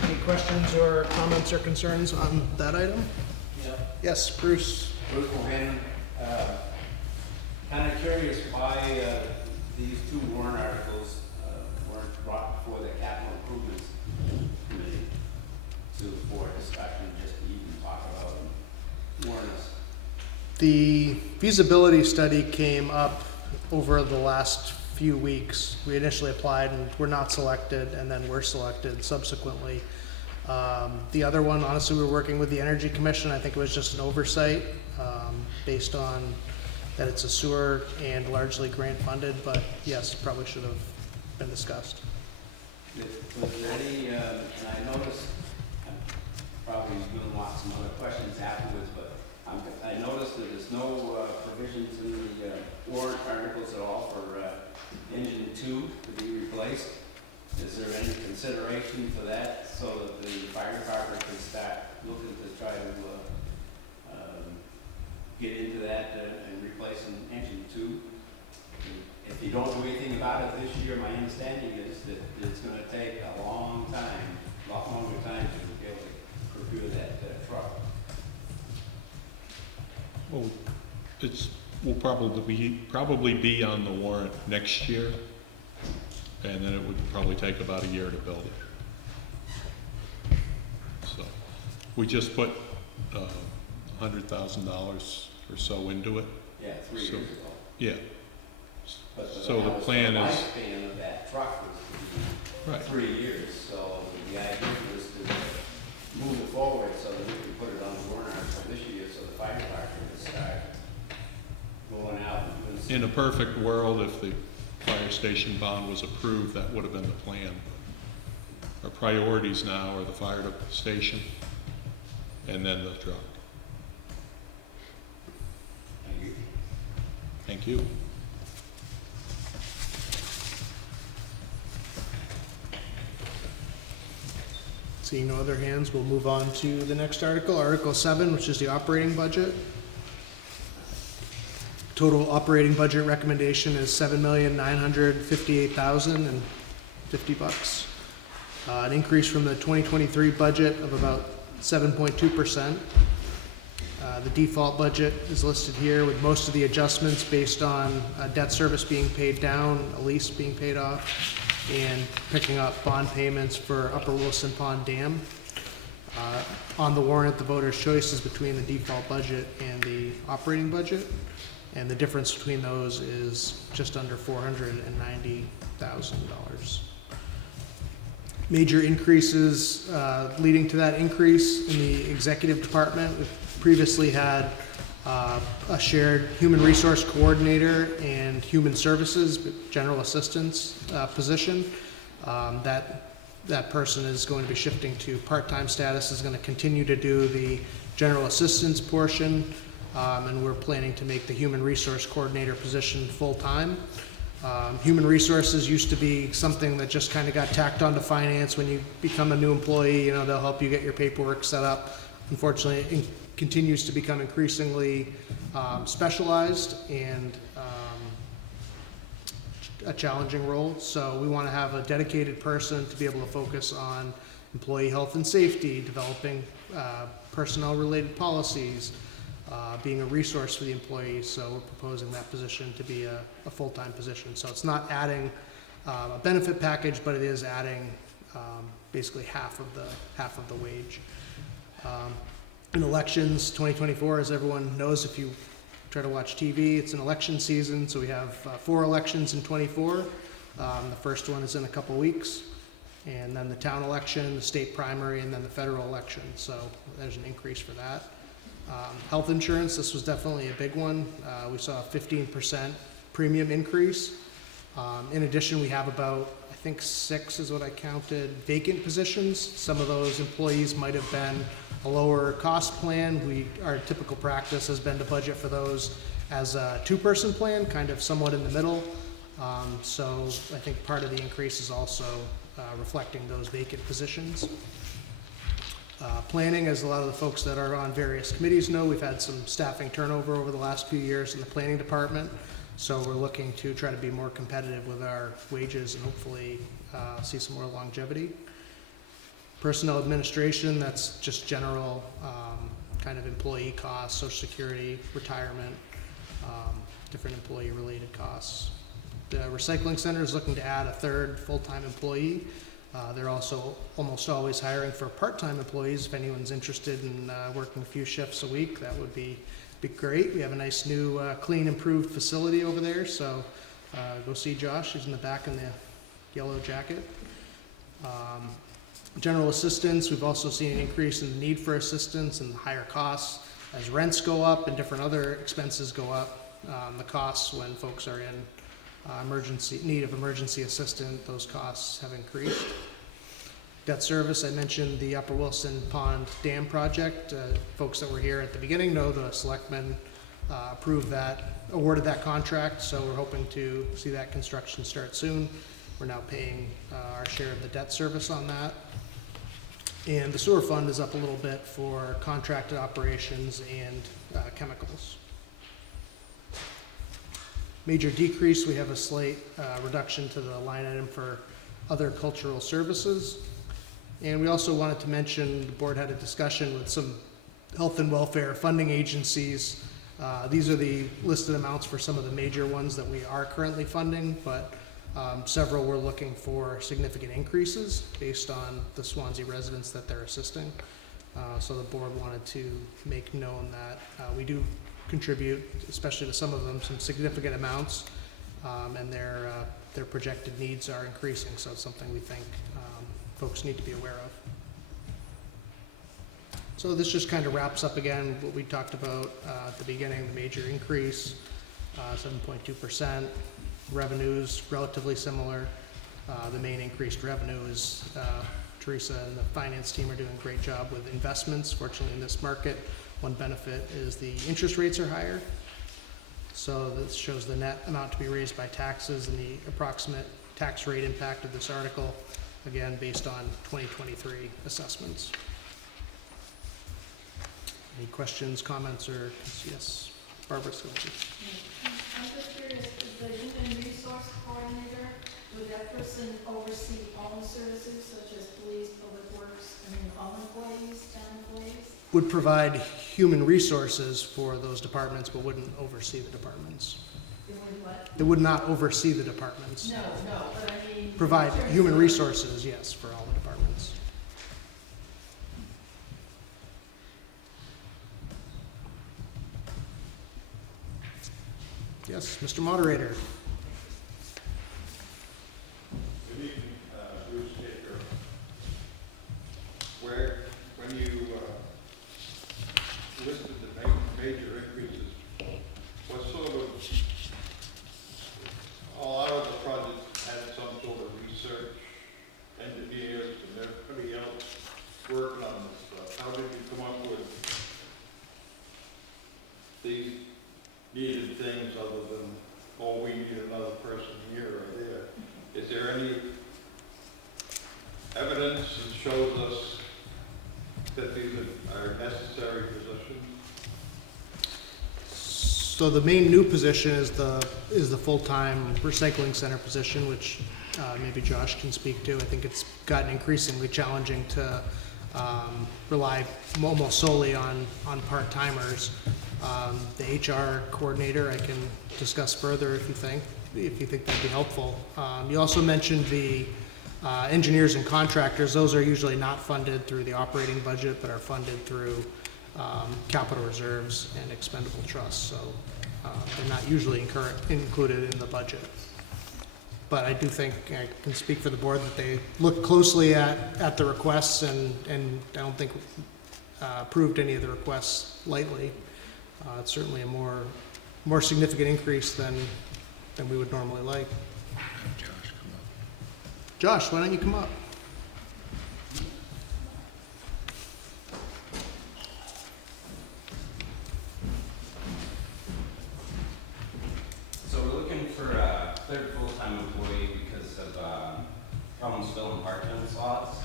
Any questions or comments or concerns on that item? Yeah. Yes, Bruce. Bruce Mohan, kind of curious why these two warrant articles weren't brought before the capital improvements committee for discussion, just to even talk about them, warn us. The feasibility study came up over the last few weeks. We initially applied and were not selected, and then were selected subsequently. The other one, honestly, we were working with the Energy Commission. I think it was just an oversight based on that it's a sewer and largely grant funded, but yes, probably should have been discussed. Was there any, and I noticed, I'm probably going to want some other questions afterwards, but I noticed that there's no provisions in the warrant articles at all for engine 2 to be replaced. Is there any consideration for that so that the fire department can start looking to try to get into that and replace an engine 2? If you don't do anything about it this year, my understanding is that it's going to take a long time, a lot longer time to be able to procure that truck. Well, will probably be on the warrant next year, and then it would probably take about a year to build it. So we just put $100,000 or so into it. Yeah, 3 years ago. Yeah. But So the plan is. The lifespan of that truck was to be Right. 3 years, so the idea was to move it forward so that we can put it on the warrant article this year, so the fire department can start going out and doing some. In a perfect world, if the fire station bond was approved, that would have been the plan. Our priorities now are the fire station and then the truck. Thank you. Thank you. Seeing no other hands, we'll move on to the next article, Article 7, which is the operating budget. Total operating budget recommendation is $7,958,050. an increase from the 2023 budget of about 7.2%. The default budget is listed here with most of the adjustments based on debt service being paid down, a lease being paid off, and picking up bond payments for Upper Wilson Pond Dam. On the warrant, the voter's choice is between the default budget and the operating budget, and the difference between those is just under $490,000. Major increases leading to that increase in the executive department. We've previously had a shared human resource coordinator and human services general assistance position. That person is going to be shifting to part-time status, is going to continue to do the general assistance portion, and we're planning to make the human resource coordinator position full-time. Human resources used to be something that just kind of got tacked onto finance. When you become a new employee, they'll help you get your paperwork set up. Unfortunately, it continues to become increasingly specialized and a challenging role. So we want to have a dedicated person to be able to focus on employee health and safety, developing personnel-related policies, being a resource for the employees. So we're proposing that position to be a full-time position. So it's not adding a benefit package, but it is adding basically half of the wage. In elections, 2024, as everyone knows, if you try to watch TV, it's an election season. So we have 4 elections in 24. The first one is in a couple weeks, and then the town election, the state primary, and then the federal election. So there's an increase for that. Health insurance, this was definitely a big one. We saw a 15% premium increase. In addition, we have about, I think 6 is what I counted, vacant positions. Some of those employees might have been a lower cost plan. Our typical practice has been to budget for those as a 2-person plan, kind of somewhat in the middle. So I think part of the increase is also reflecting those vacant positions. Planning, as a lot of the folks that are on various committees know, we've had some staffing turnover over the last few years in the planning department. So we're looking to try to be more competitive with our wages and hopefully see some more longevity. Personnel administration, that's just general kind of employee costs, Social Security, retirement, different employee-related costs. The recycling center is looking to add a 3rd full-time employee. They're also almost always hiring for part-time employees. If anyone's interested in working a few shifts a week, that would be great. We have a nice new clean, improved facility over there, so go see Josh. He's in the back in the yellow jacket. General assistance, we've also seen an increase in the need for assistance and higher costs as rents go up and different other expenses go up. The costs when folks are in need of emergency assistance, those costs have increased. Debt service, I mentioned the Upper Wilson Pond Dam project. Folks that were here at the beginning know the selectmen awarded that contract, so we're hoping to see that construction start soon. We're now paying our share of the debt service on that. And the sewer fund is up a little bit for contracted operations and chemicals. Major decrease, we have a slight reduction to the line item for other cultural services. And we also wanted to mention, the board had a discussion with some health and welfare funding agencies. These are the listed amounts for some of the major ones that we are currently funding, but several were looking for significant increases based on the Swanzey residents that they're assisting. So the board wanted to make known that we do contribute, especially to some of them, some significant amounts, and their projected needs are increasing. So it's something we think folks need to be aware of. So this just kind of wraps up again what we talked about at the beginning, the major increase, 7.2%. Revenues relatively similar. The main increased revenue is Teresa and the finance team are doing a great job with investments. Fortunately, in this market, one benefit is the interest rates are higher. So this shows the net amount to be raised by taxes and the approximate tax rate impact of this article, again, based on 2023 assessments. Any questions, comments, or yes, Barbara Swanzey. I'm just curious, is the human resource coordinator, would that person oversee all the services such as police, public works, all employees, town employees? Would provide human resources for those departments, but wouldn't oversee the departments. It would what? They would not oversee the departments. No, but I mean. Provide in terms human of- resources, yes, for all the departments. Yes, Mr. Moderator. Good evening, Bruce Baker. When you listed the major increases, what sort of, a lot of the projects had some sort of research, engineers, and everybody else working on this stuff. How did you come up with these needed things other than, oh, we need another person here or there? Is there any evidence that shows us that these are necessary positions? So the main new position is the full-time recycling center position, which maybe Josh can speak to. I think it's gotten increasingly challenging to rely almost solely on part-timers. The HR coordinator I can discuss further if you think that'd be helpful. You also mentioned the engineers and contractors. Those are usually not funded through the operating budget, but are funded through capital reserves and expendable trusts. So they're not usually included in the budget. But I do think I can speak for the board that they look closely at the requests and I don't think approved any of the requests lightly. It's certainly a more significant increase than we would normally like. Have Josh come up. Josh, why don't you come up? So we're looking for a third full-time employee because of problems filling part-time slots.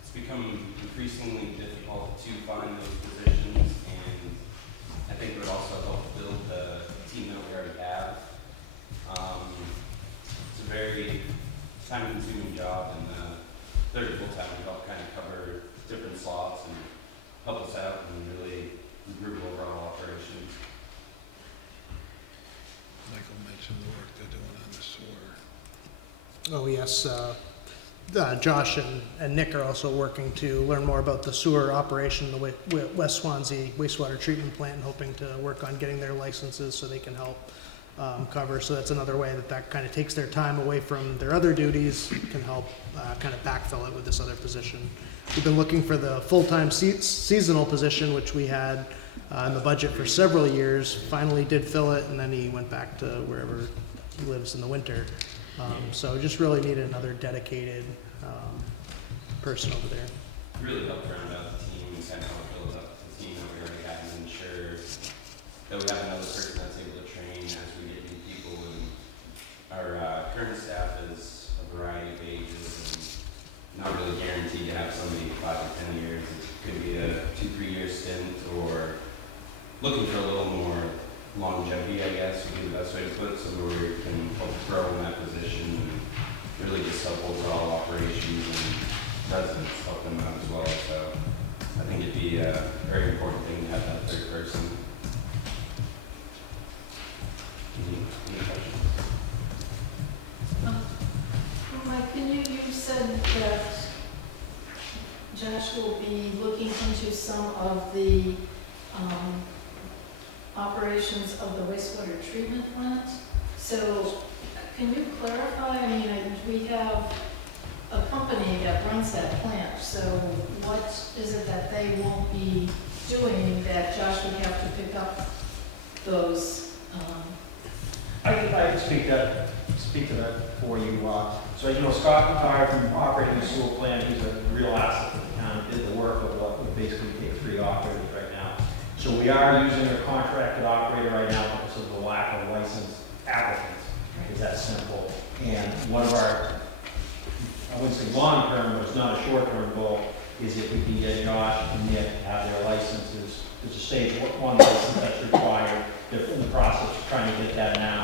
It's become increasingly difficult to find those positions, and I think it would also help build the team that we already have. It's a very time-consuming job, and the third full-time would help kind of cover different slots and help us out and really improve overall operations. Michael mentioned the work they're doing on the sewer. Oh, yes. Josh and Nick are also working to learn more about the sewer operation, the West Swanzey wastewater treatment plant, and hoping to work on getting their licenses so they can help cover. So that's another way that kind of takes their time away from their other duties, can help kind of backfill it with this other position. We've been looking for the full-time seasonal position, which we had in the budget for several years. Finally did fill it, and then he went back to wherever he lives in the winter. So just really needed another dedicated person over there. Really help round out the team and kind of help build up the team that we already have and ensure that we have another person that's able to train as we get new people. And our current staff is a variety of ages and not really guaranteed to have somebody 5 to 10 years. It could be a 2-3 year stint, or looking for a little more longevity, I guess would be the best way to put it, so where we can help grow in that position and really just help overall operations and residents, help them out as well. So I think it'd be a very important thing to have that third person. Any questions? Mike, you said that Josh will be looking into some of the operations of the wastewater treatment plant. So can you clarify, I mean, we have a company that runs that plant, so what is it that they won't be doing that Josh would have to pick up those? I can speak to that for you. So, Scott retired from operating the sewer plant. He's a real asset to the town. Did the work of what would basically take 3 operators right now. So we are using a contracted operator right now because of the lack of licensed applicants. It's that simple. And one of our, I wouldn't say long-term, but it's not a short-term goal, is if we can get Josh and Nick to have their licenses. There's a stage 1 license that's required. They're in the process of trying to get that now.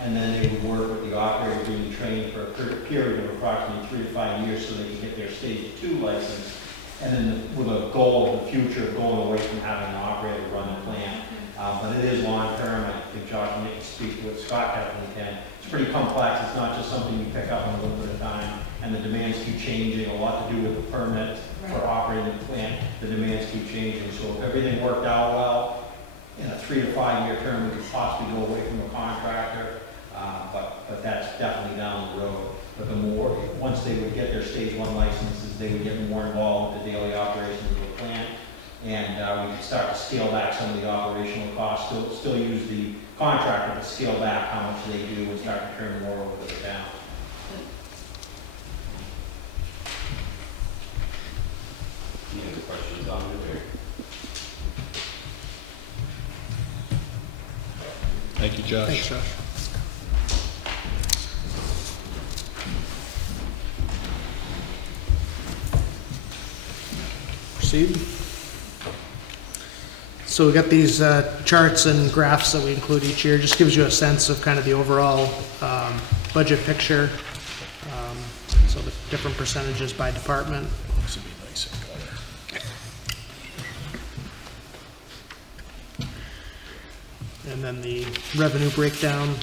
And then they would work with the operator being trained for a period of approximately 3 to 5 years so they can get their stage 2 license. And then with a goal in the future of going away from having an operator run the plant. But it is long-term. I think Josh and Nick can speak to what Scott definitely can. It's pretty complex. It's not just something you pick up in a little bit of time. And the demands keep changing, a lot to do with the permit for operating the plant. The demands keep changing. So if everything worked out well, in a 3 to 5 year term, we could possibly go away from a contractor. But that's definitely down the road. But the more, once they would get their stage 1 licenses, they would get more involved with the daily operations of the plant. And we could start to scale back some of the operational costs, still use the contractor, but scale back how much they do and start to turn more over to the town. Any other questions on it? Thank you, Josh. Thanks, Josh. Proceed. So we got these charts and graphs that we include each year. Just gives you a sense of kind of the overall budget picture. So the different percentages by department. This would be nice in color. And then the revenue breakdown,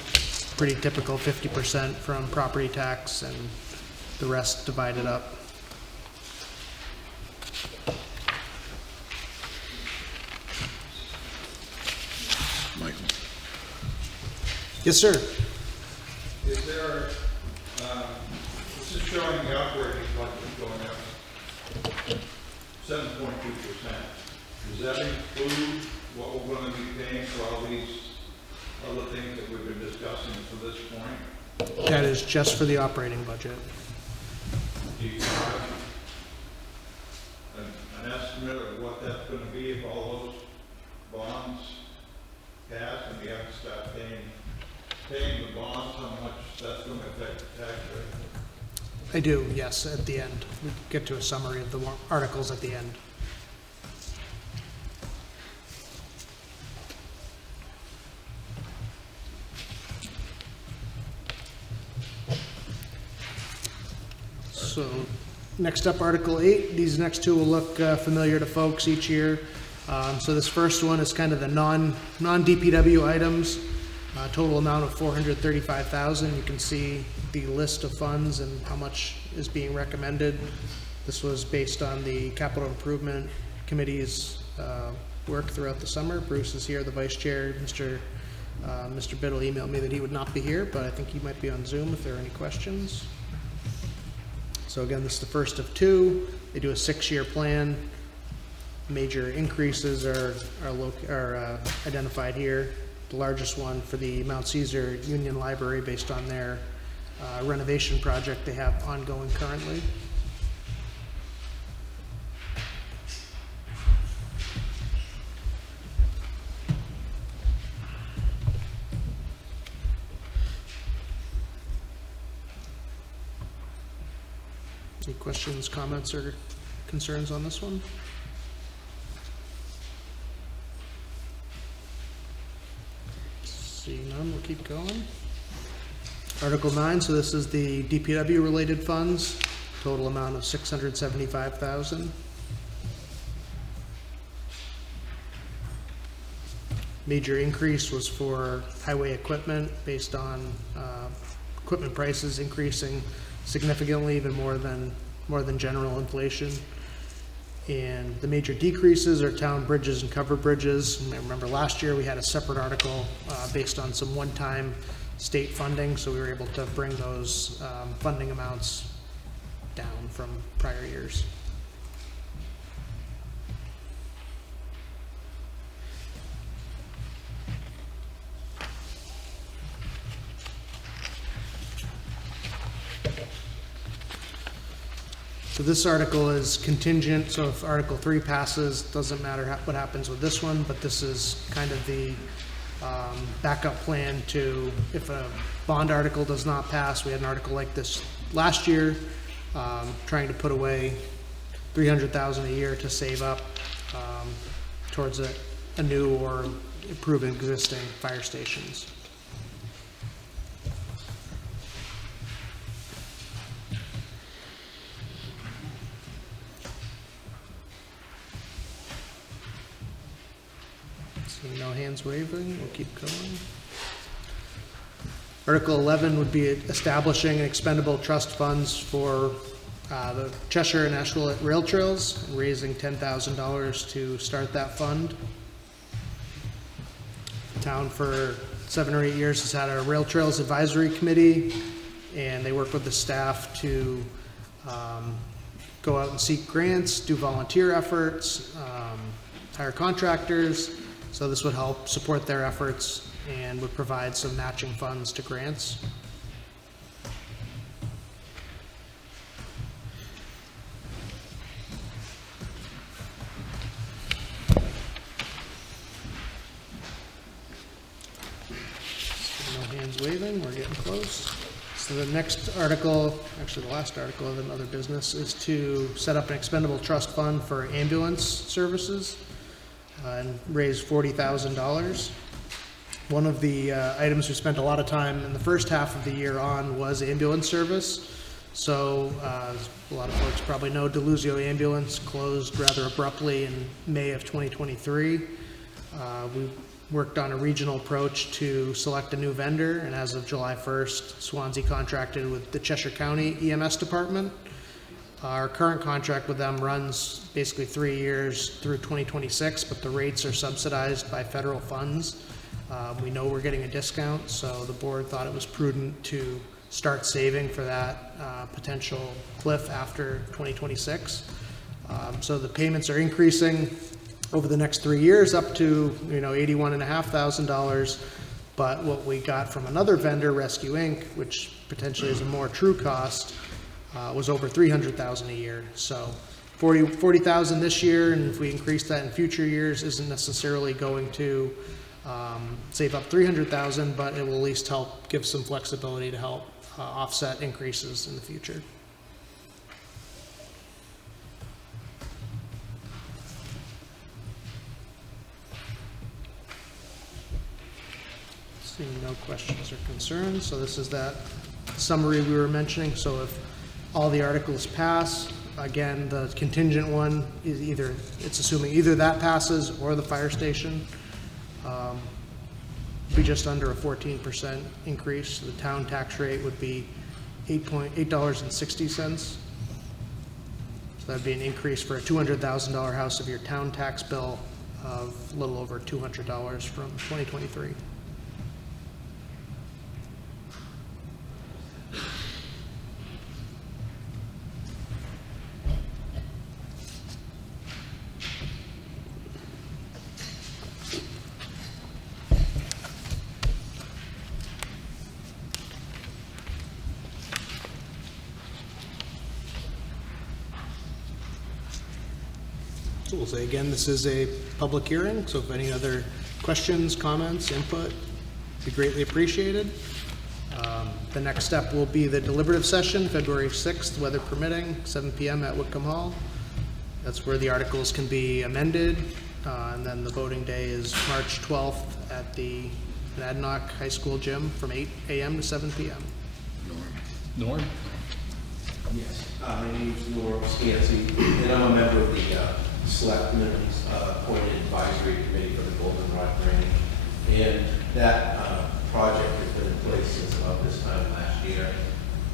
pretty typical, 50% from property tax and the rest divided up. Michael. Yes, sir. Is there, this is showing the operating budget going up 7.2%. Does that include what we're going to be paying for all these other things that we've been discussing to this point? That is just for the operating budget. Do you have an estimate of what that's going to be if all those bonds pass and we have to start paying the bonds, how much that's going to affect the tax rate? I do, yes, at the end. We get to a summary of the articles at the end. So, next up, Article 8. These next two will look familiar to folks each year. So this first one is kind of the non-DPW items. Total amount of $435,000. You can see the list of funds and how much is being recommended. This was based on the Capital Improvement Committee's work throughout the summer. Bruce is here, the vice chair. Mr. Biddle emailed me that he would not be here, but I think he might be on Zoom if there are any questions. So again, this is the first of two. They do a 6-year plan. Major increases are identified here. The largest one for the Mount Caesar Union Library based on their renovation project they have ongoing currently. Any questions, comments, or concerns on this one? Seeing none, we'll keep going. Article 9, so this is the DPW related funds, total amount of $675,000. Major increase was for highway equipment based on equipment prices increasing significantly, even more than general inflation. And the major decreases are town bridges and covered bridges. You may remember last year we had a separate article based on some one-time state funding, so we were able to bring those funding amounts down from prior years. So this article is contingent, so if Article 3 passes, doesn't matter what happens with this one, but this is kind of the backup plan to, if a bond article does not pass. We had an article like this last year, trying to put away $300,000 a year to save up towards a new or improving existing fire stations. Seeing no hands waving, we'll keep going. Article 11 would be establishing expendable trust funds for the Cheshire and Asheville Rail Trails, and raising $10,000 to start that fund. The town for 7 or 8 years has had a Rail Trails Advisory Committee, and they work with the staff to go out and seek grants, do volunteer efforts, hire contractors. So this would help support their efforts and would provide some matching funds to grants. No hands waving, we're getting close. So the next article, actually the last article of another business, is to set up an expendable trust fund for ambulance services and raise $40,000. One of the items we spent a lot of time in the first half of the year on was ambulance service. So a lot of folks probably know Deluzio Ambulance closed rather abruptly in May of 2023. We worked on a regional approach to select a new vendor, and as of July 1st, Swanzey contracted with the Cheshire County EMS department. Our current contract with them runs basically 3 years through 2026, but the rates are subsidized by federal funds. We know we're getting a discount, so the board thought it was prudent to start saving for that potential cliff after 2026. So the payments are increasing over the next 3 years up to $81,500, but what we got from another vendor, Rescue Inc., which potentially is a more true cost, was over $300,000 a year. So $40,000 this year, and if we increase that in future years, isn't necessarily going to save up $300,000, but it will at least help give some flexibility to help offset increases in the future. Seeing no questions or concerns, so this is that summary we were mentioning. So if all the articles pass, again, the contingent one is it's assuming either that passes or the fire station. Be just under a 14% increase. The town tax rate would be $8.60. So that'd be an increase for a $200,000 house of your town tax bill of a little over $200 from 2023. So we'll say again, this is a public hearing, so if any other questions, comments, input, be greatly appreciated. The next step will be the deliberative session, February 6th, weather permitting, 7 p.m. at Whitcomb Hall. That's where the articles can be amended, and then the voting day is March 12th at the Nadnock High School gym from 8 a.m. to 7 p.m. Norm? Yes, my name is Norm Swanzey, and I'm a member of the Selectmen's appointed advisory committee for the Goldenrod Drainage. And that project has been in place since about this time last year,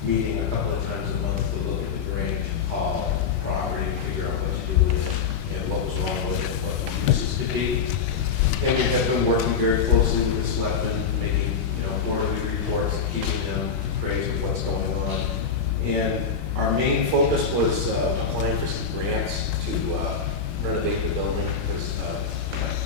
meeting a couple of times a month to look at the drainage hall property, figure out what to do with it and what was wrong with it, what the uses could be. And we have been working very closely with the selectmen, making quarterly reports, keeping them appraised of what's going on. And our main focus was applying for some grants to renovate the building, because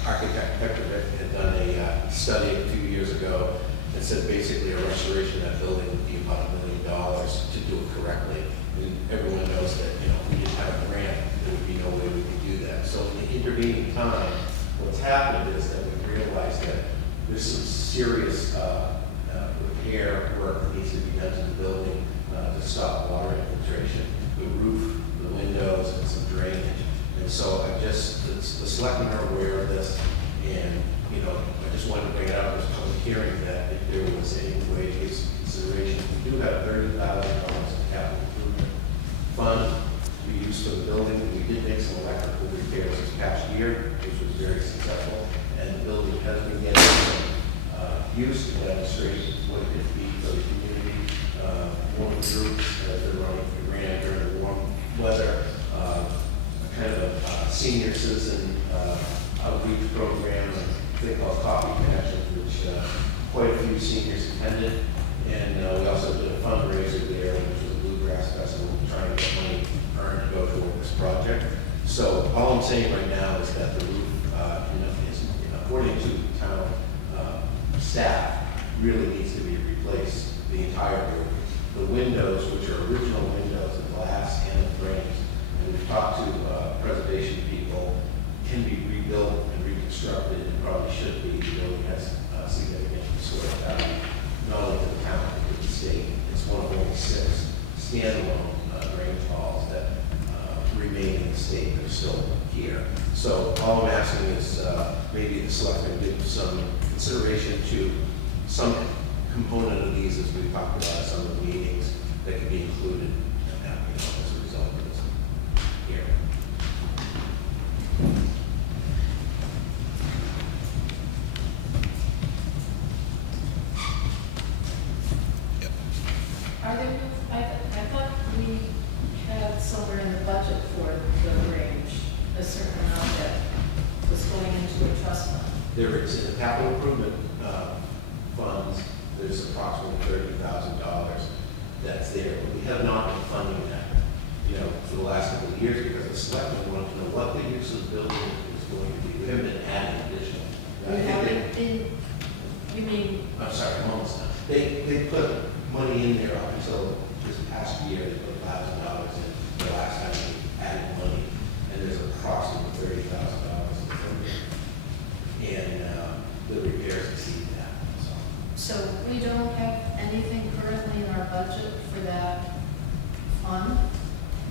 architect Petrovic had done a study a few years ago and said basically a restoration of that building would be about $1 million to do it correctly. And everyone knows that if we didn't have a grant, there would be no way we could do that. So in the intervening time, what's happened is that we realized that there's some serious repair work that needs to be done to the building to stop water infiltration, the roof, the windows, and some drainage. And so the selectmen are aware of this, and I just wanted to bring it out as a public hearing that if there was any way to get some consideration, we do have $30,000 in capital improvement fund to be used for the building. We did make some electrical repairs this past year, which was very successful, and the building use to demonstrate what it could be for the community. One of the groups that they're running for grant during the warm weather, kind of a senior citizen outreach program, a thing called Coffee Connections, which quite a few seniors attended. And we also did a fundraiser there, which was a bluegrass festival, trying to get money earned to go toward this project. So all I'm saying right now is that the roof, is, according to town staff, really needs to be replaced, the entire roof. The windows, which are original windows, the glass and the frames, and we've talked to preservation people, can be rebuilt and reconstructed, and probably should be. The building has significant historic value, not only to the town, but to the state. It's one of only 6 standalone Grange halls that remain in the state that are still here. So all I'm asking is maybe the selectmen give some consideration to some component of these, as we've talked about at some of the meetings, that could be included in that, as a result of this here. Are there, I thought we had somewhere in the budget for the range, a certain amount that was going into a trust fund. There is, in the capital improvement funds, there's approximately $30,000 that's there, but we have not been funding that, for the last couple of years, because the selectmen wanted to know what the use of the building is going to be. We haven't been adding additional. You mean, I'm sorry, I'm almost done. They put money in there up until this past year. They put $1,000 in the last time they added money, and there's approximately $30,000 in there. And the repairs exceed that. so we don't have anything currently in our budget for that fund?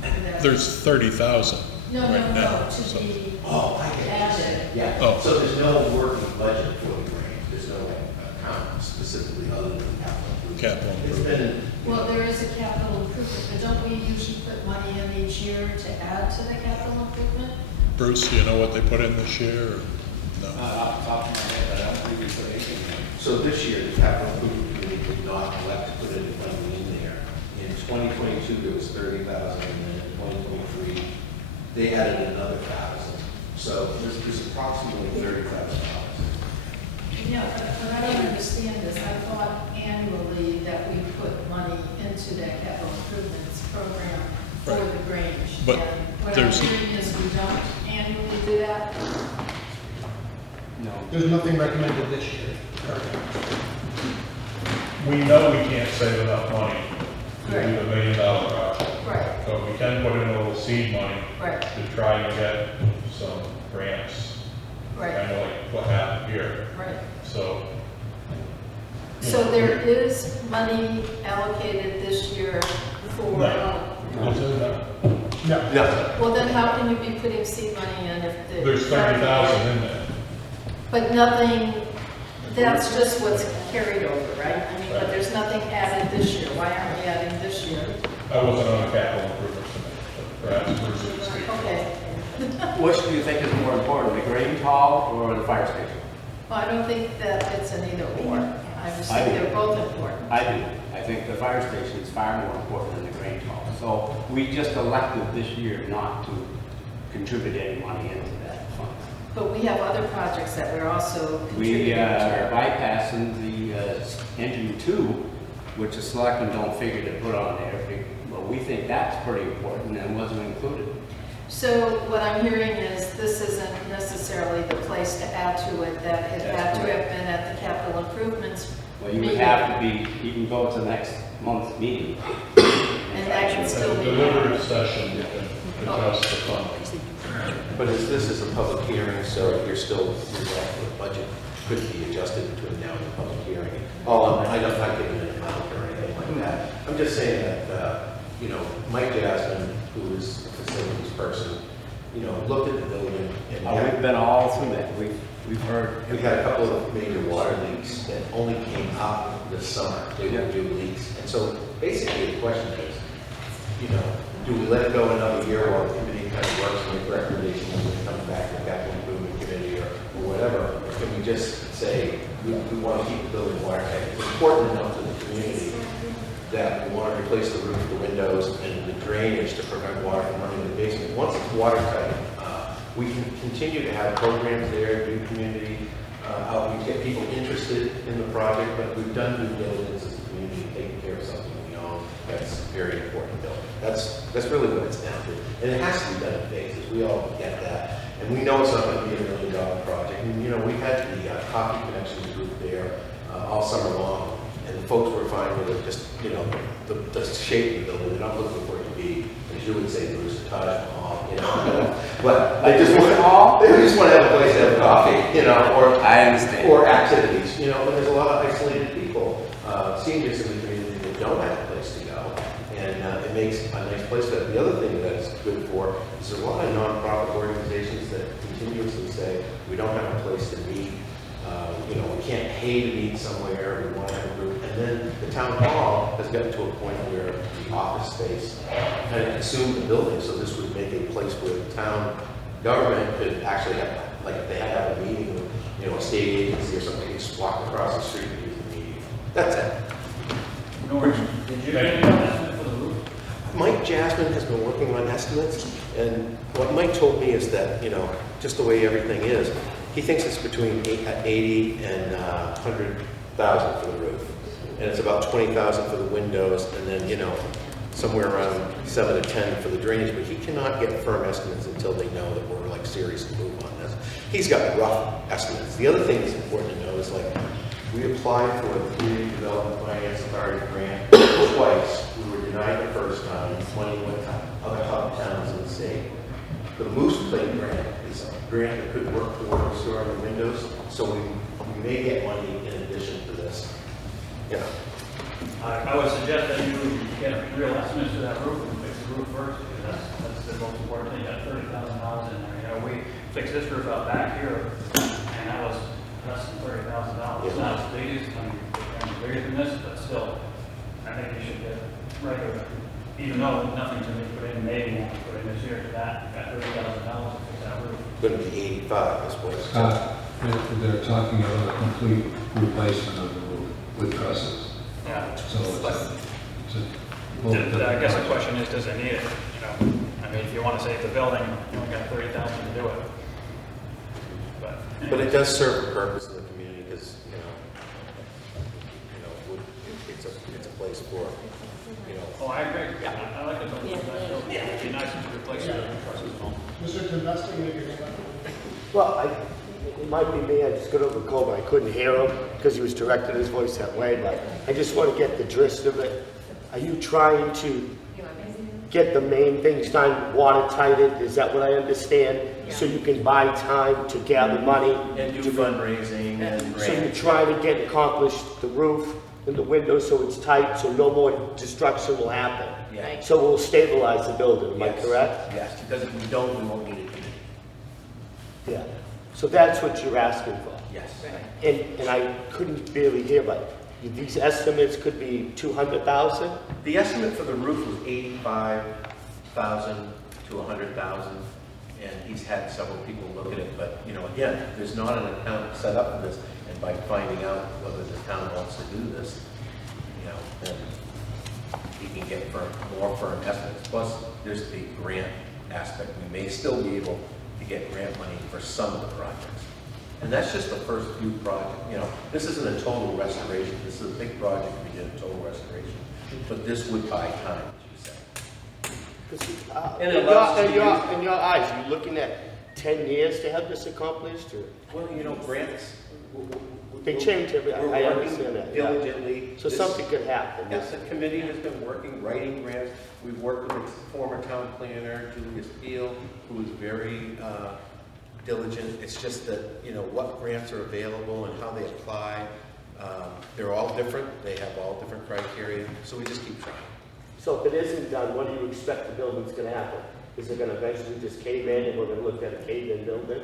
For that- There's 30,000 No, right no, now. no, to so- be Oh, I get what you're added. saying. Yeah. Oh. So there's no working budget for the grant. There's no account specifically other than capital improvement. Capital It's improvement. been, Well, there is a capital improvement, but don't we usually put money in each year to add to the capital improvement? Bruce, do you know what they put in this year? Or no? Off the top of my head, but I don't think we put anything in. so this year, the capital improvement committee did not elect to put any funding in there. In 2022, there was 30,000, and then in 2023, they added another 1,000. So there's approximately $30,000. Yeah, but I don't understand this. I thought annually that we put money into that capital improvements program for Right. the Grange. But And what I'm there's- hearing is we don't annually do that? No. There's nothing recommended this year. We know we can't save enough money to do Right. the $1 million project. Right, So we can put in a little seed money right, to try and get some grants, right, kind of like what happened here. right. So. So there is money allocated this year for, No. well, then how can you be putting seed money in if the... There's 30,000 in there. But nothing, that's just what's carried over, right? I mean, but there's nothing added this year. Why aren't we adding this year? I wasn't on the capital improvement committee, but perhaps Bruce would speak. Okay. Which do you think is more important, the Grange Hall or the fire station? Well, I don't think that it's an either or. I just I think do. they're both important. I do. I think the fire station is far more important than the Grange Hall. So we just elected this year not to contribute any money into that fund. But we have other projects that we're also We contributing are to. bypassing the engine 2, which the selectmen don't figure to put on there. But we think that's pretty important and wasn't included. So what I'm hearing is this isn't necessarily the place to add to it, that it had That's to correct. have been at the capital improvements Well, you would meeting. have to be, you can go to next month's meeting. And that can still be. Deliberative session, you can adjust the fund. But this is a public hearing, so you're still, the budget could be adjusted between now and the public hearing. I'm not giving an amount or anything like that. I'm just saying that, Mike Jasmine, who is a facilities person, looked at the building and We've been all through that. We've heard. we had a couple of major water leaks that only came up this summer. They were new leaks. And so basically the question is, do we let it go another year while the committee kind of works and make recommendations and then come back to the capital improvement committee or whatever? Or can we just say, we want to keep the building watertight. It's important enough to the community that we want to replace the roof, the windows, and the drainage to prevent water from running in the basement. Once it's watertight, we can continue to have programs there, do community outreach, get people interested in the project, but we've done due diligence as a community, taking care of something we own. That's very important building. That's really what it's down to. And it has to be done in phases. We all get that. And we know it's not going to be a $1 million project. And, you know, we had the coffee connections group there all summer long, and the folks were fine with it, just, you know, the shape of the building. They're not looking for it to be, as you would say, Bruce, a Taj Mahal, you know. But they just want to have a place to have coffee, you know, or I understand. Or activities, you know. And there's a lot of isolated people, seniors in the community that don't have a place to go, and it makes a nice place to have. The other thing that it's good for is there's a lot of nonprofit organizations that continuously say we don't have a place to meet. You know, we can't pay to meet somewhere, we want to have a group. And then the town hall has gotten to a point where the office space kind of consumed the building, so this would make a place where the town government could actually have, like if they had to have a meeting with, you know, a state agency or something, they just walk across the street and use the meeting. That's it. Did you get an estimate for the roof? Mike Jasmine has been working on estimates, and what Mike told me is that, you know, just the way everything is, he thinks it's between 80 and 100,000 for the roof, and it's about 20,000 for the windows, and then, you know, somewhere around 7 to 10 for the drainage. But he cannot get firm estimates until they know that we're like serious to move on this. He's got rough estimates. The other thing that's important to know is, like, we applied for the Community Development Finance Authority grant twice. We were denied the first time. Money went to other hub towns in the state. The Moose Plate grant is a grant that could work for restoring the windows, so we may get money in addition to this. You know. I would suggest that you get real estimates for that roof and fix the roof first, because that's the most important thing. You got $30,000 in there. You know, we fixed this roof out back here, and that was less than $30,000. It's not as big as, bigger than this, but still, I think you should get regular, even though nothing's going to be put in, maybe won't be put in this year to that, you got $30,000 to fix that roof. Going to be 85, I suppose. They're talking about a complete replacement of the roof with trusses. Yeah. So I guess the question is, does it need it? You know, I mean, if you want to save the building, you only got $30,000 to do it. But it does serve a purpose in the community because, you know, it's a place for, you know. Oh, I agree. Yeah. I like the building. Yeah. It'd be nice to replace it with trusses home. Mr. Investing, Well, it might be me, I just got over cold, I couldn't hear him because he was directing his voice that way, but I just want to get the gist of it. Are you trying to get the main things done, watertighted, is that what I understand? So you can buy time to gather money? And do fundraising and So you're trying to get accomplished the roof and the windows so it's tight, so no more destruction will happen? Yeah. So we'll stabilize the building, am I Yes. correct? Yes, because if we don't, we won't need it. Yeah. So that's what you're asking for? Yes. And I couldn't barely hear, but these estimates could be 200,000? The estimate for the roof was 85,000 to 100,000, and he's had several people look at it. But, you know, again, there's not an account set up for this, and by finding out whether the town wants to do this, you know, then he can get more firm estimates. Plus, there's the grant aspect. We may still be able to get grant money for some of the projects. And that's just the first few projects. You know, this isn't a total restoration. This is a big project. We did a total restoration. But this would buy time, as you say. In your eyes, are you looking at 10 years to have this accomplished? Or? Well, you know, grants, They change every, we're I working understand that. yeah. diligently. So something could happen. Yes, the committee has been working, writing grants. We've worked with the former town planner, Julius Peel, who is very diligent. It's just that, you know, what grants are available and how they apply. They're all different. They have all different criteria. So we just keep trying. So if it isn't done, what do you expect the building's going to happen? Is it going to eventually just cave in and we're going to look at a cave-in building?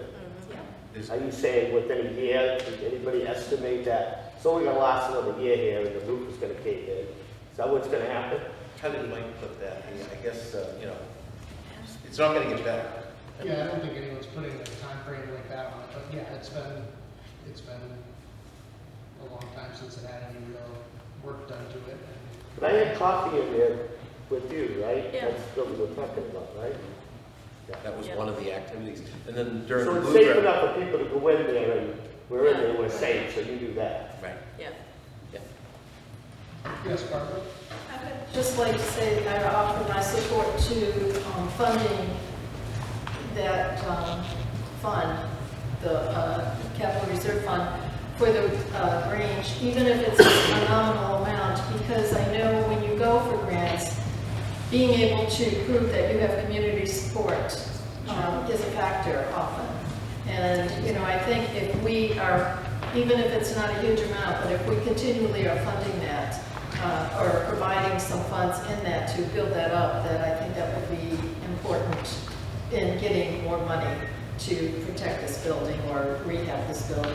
Are you saying within a year, did anybody estimate that it's only going to last another year here and the roof is going to cave in? Is that what's going to happen? How did Mike put that? I guess, you know, it's not going to get better. Yeah, I don't think anyone's putting a time frame like that on it, but yeah, it's been a long time since it had any real work done to it. But I had coffee in there with you, right? Yeah. That's what we were talking about, right? That was Yeah. one of the activities. And then during So the it's bluegrass. safe enough for people to go in there and we're in there, we're safe, so you do that. Right. Yeah. Yes, Barbara? I would just like to say I offer my support to funding that fund, the capital reserve fund for the Grange, even if it's a nominal amount, because I know when you go for grants, being able to prove that you have community support is a factor often. And, you know, I think if we are, even if it's not a huge amount, but if we continually are funding that, or providing some funds in that to build that up, that I think that would be important in getting more money to protect this building or rehab this building.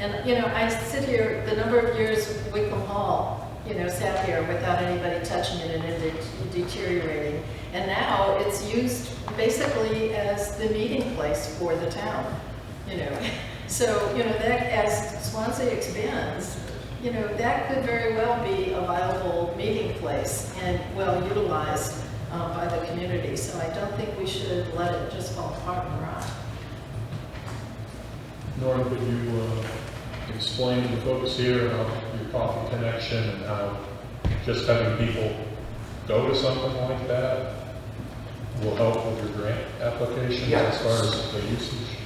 And, you know, I sit here, the number of years Wickham Hall, you know, sat here without anybody touching it and it deteriorating. And now it's used basically as the meeting place for the town, you know. So, you know, that as Swansea expands, you know, that could very well be a viable meeting place and well utilized by the community. So I don't think we should let it just fall apart and rot. Norm, could you explain the focus here of your coffee connection and how just having people go to something like that will help with your grant applications as far as the usage?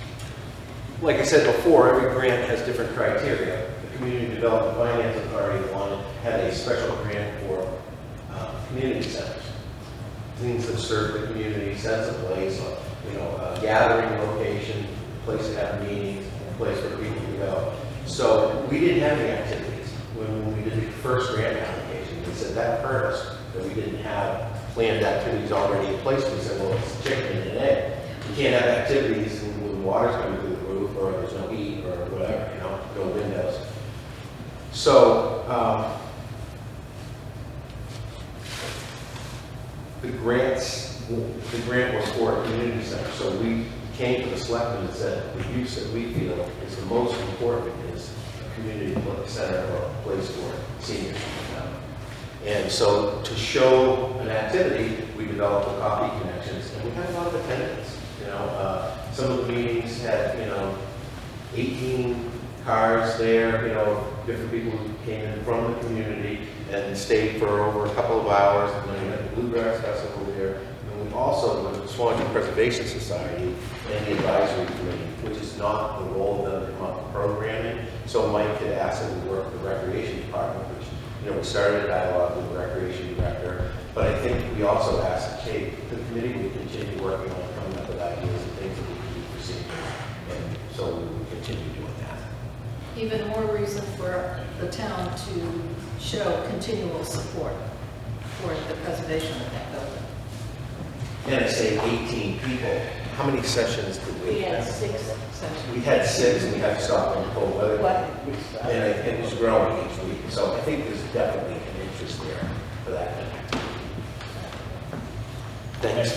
Like I said before, every grant has different criteria. The Community Development Finance Authority had a special grant for community centers. Things that serve the community, sense of place, you know, a gathering location, a place to have meetings, a place for people to go. So we didn't have any activities when we did the first grant application. We said that hurt us, that we didn't have planned activities already in place. We said, well, it's chicken and an egg. You can't have activities when water's coming through the roof or there's no heat or whatever, you know, no windows. So the grant was for a community center. So we came to the selectmen and said the use that we feel is the most important is a community center or a place for seniors to come. And so to show an activity, we developed the coffee connections, and we had a lot of attendance. You know, some of the meetings had, you know, 18 cars there, you know, different people who came in from the community and stayed for over a couple of hours. And then we had the Bluegrass Festival there. And we also, the Swanzey Preservation Society and the Advisory Committee, which is not the role of them to come up with programming. So Mike had asked them to work with the Recreation Department, which, you know, we started a dialogue with the Recreation Director. But I think we also asked, hey, the committee would continue working on coming up with ideas and things that we can do for seniors. And so we will continue doing that. Even more reason for the town to show continual support for the preservation of that building. And I say 18 people. How many sessions did we have? 6 sessions. We had 6 and we had to stop in cold weather. And it was growing each week. So I think there's definitely an interest there for that kind of activity. Thanks.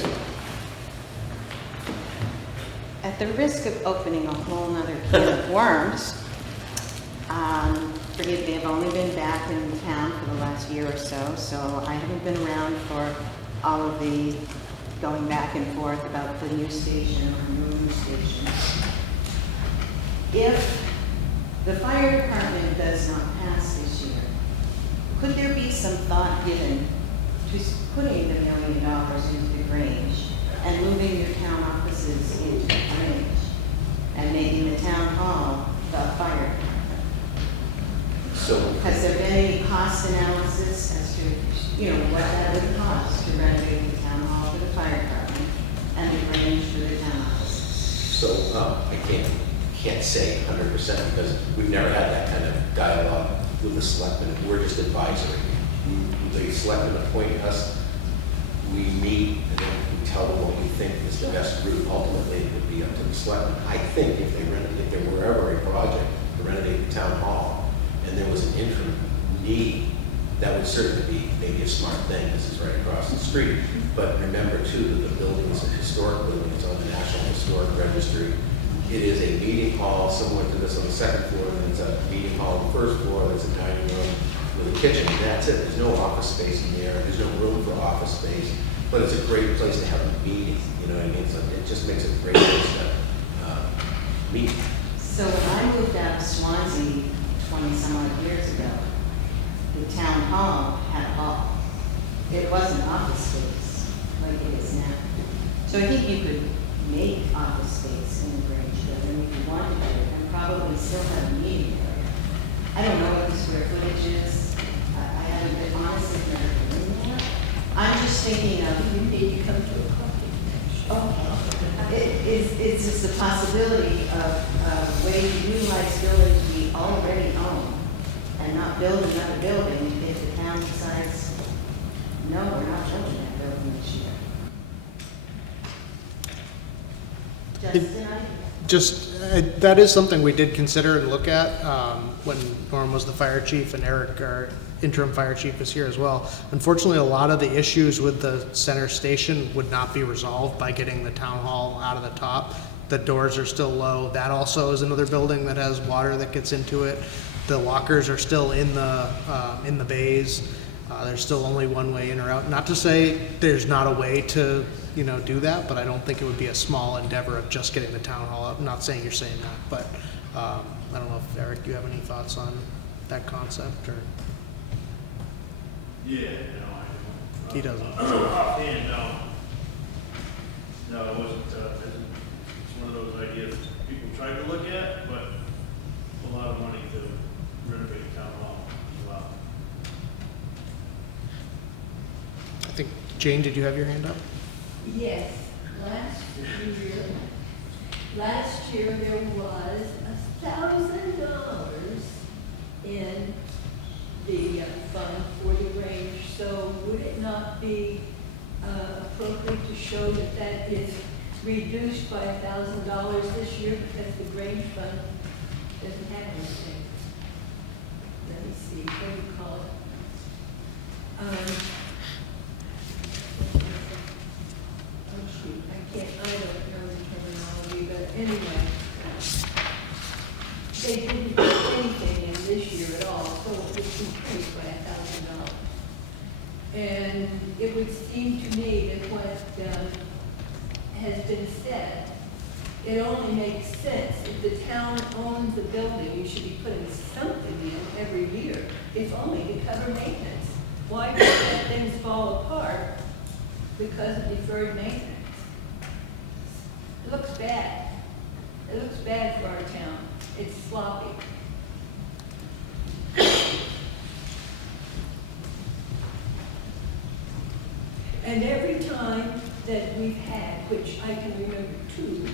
At the risk of opening a whole nother can of worms, forgive me, I've only been back in town for the last year or so, so I haven't been around for all of the going back and forth about the new station or new station. If the fire department does not pass this year, could there be some thought given to putting the $1 million into the Grange and moving your town offices into the Grange and making the town hall the fire department? So has there been any cost analysis as to, you know, what that would cost to renovate the town hall for the fire department and the Grange for the town office? So I can't say 100% because we've never had that kind of dialogue with the selectmen. We're just advisory. The selectmen appoint us, we meet, and then we tell them what we think is the best route. Ultimately, it would be up to the selectmen. I think if there were ever a project to renovate the town hall, and there was an interim need, that would certainly be maybe a smart thing. This is right across the street. But remember, too, that the building is a historic building. It's on the National Historic Registry. It is a meeting hall similar to this on the second floor, and it's a meeting hall on the first floor, there's a dining room with a kitchen, and that's it. There's no office space in there, there's no room for office space, but it's a great place to have a meeting, you know what I mean? So it just makes it a great place to meet. So when I moved out to Swanzey 20-some odd years ago, the town hall had a hall. It wasn't office space like it is now. So I think you could make office space in the Grange building if you wanted to, and probably still have a meeting area. I don't know what the square footage is. I haven't been, honestly, never been in there. I'm just thinking of, You need to come to a coffee. it's just the possibility of a way to utilize buildings we already own and not build another building if the town decides, no, we're not building that building this year. Justin, That is something we did consider and look at when Norm was the fire chief and Eric, our interim fire chief, is here as well. Unfortunately, a lot of the issues with the center station would not be resolved by getting the town hall out of the top. The doors are still low. That also is another building that has water that gets into it. The lockers are still in the bays. There's still only one way in or out. Not to say there's not a way to, do that, but I don't think it would be a small endeavor of just getting the town hall up. I'm not saying you're saying that, but I don't know if Eric, you have any thoughts on that concept or? Yeah, no, I don't. He doesn't. Offhand, no. No, it wasn't, it's one of those ideas people tried to look at, but a lot of money to renovate town hall as well. I think, Jane, did you have your hand up? Yes, last year there was $1,000 in the fund for the Grange, so would it not be appropriate to show that that is reduced by $1,000 this year because the Grange fund doesn't have anything? Let me see, what do you call it? Oh shoot, I don't know the terminology, but anyway. They didn't put anything in this year at all, so it was increased by $1,000. And it would seem to me that what has been said, it only makes sense. If the town owns the building, you should be putting something in every year, if only to cover maintenance. Why do let things fall apart because of deferred maintenance? It looks bad. It looks bad for our town. It's sloppy. And every time that we've had, which I can remember 2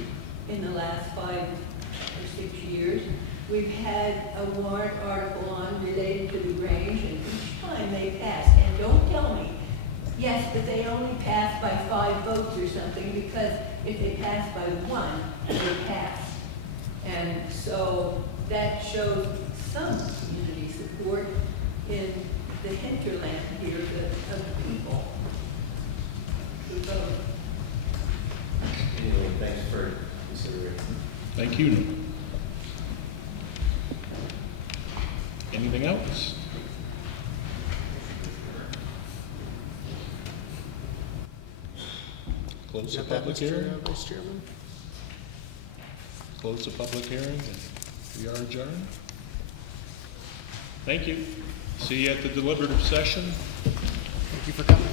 in the last 5 or 6 years, we've had a warrant article on related to the Grange, and each time they pass, and don't tell me, yes, but they only pass by 5 votes or something, because if they pass by 1, they pass. And so that shows some community support in the hinterland here of the people who vote. Anyway, thanks for considering. Thank you. Anything else? Close the public hearing. Vice Chairman? Close the public hearing and we are adjourned. Thank you. See you at the deliberative session. Thank you for coming.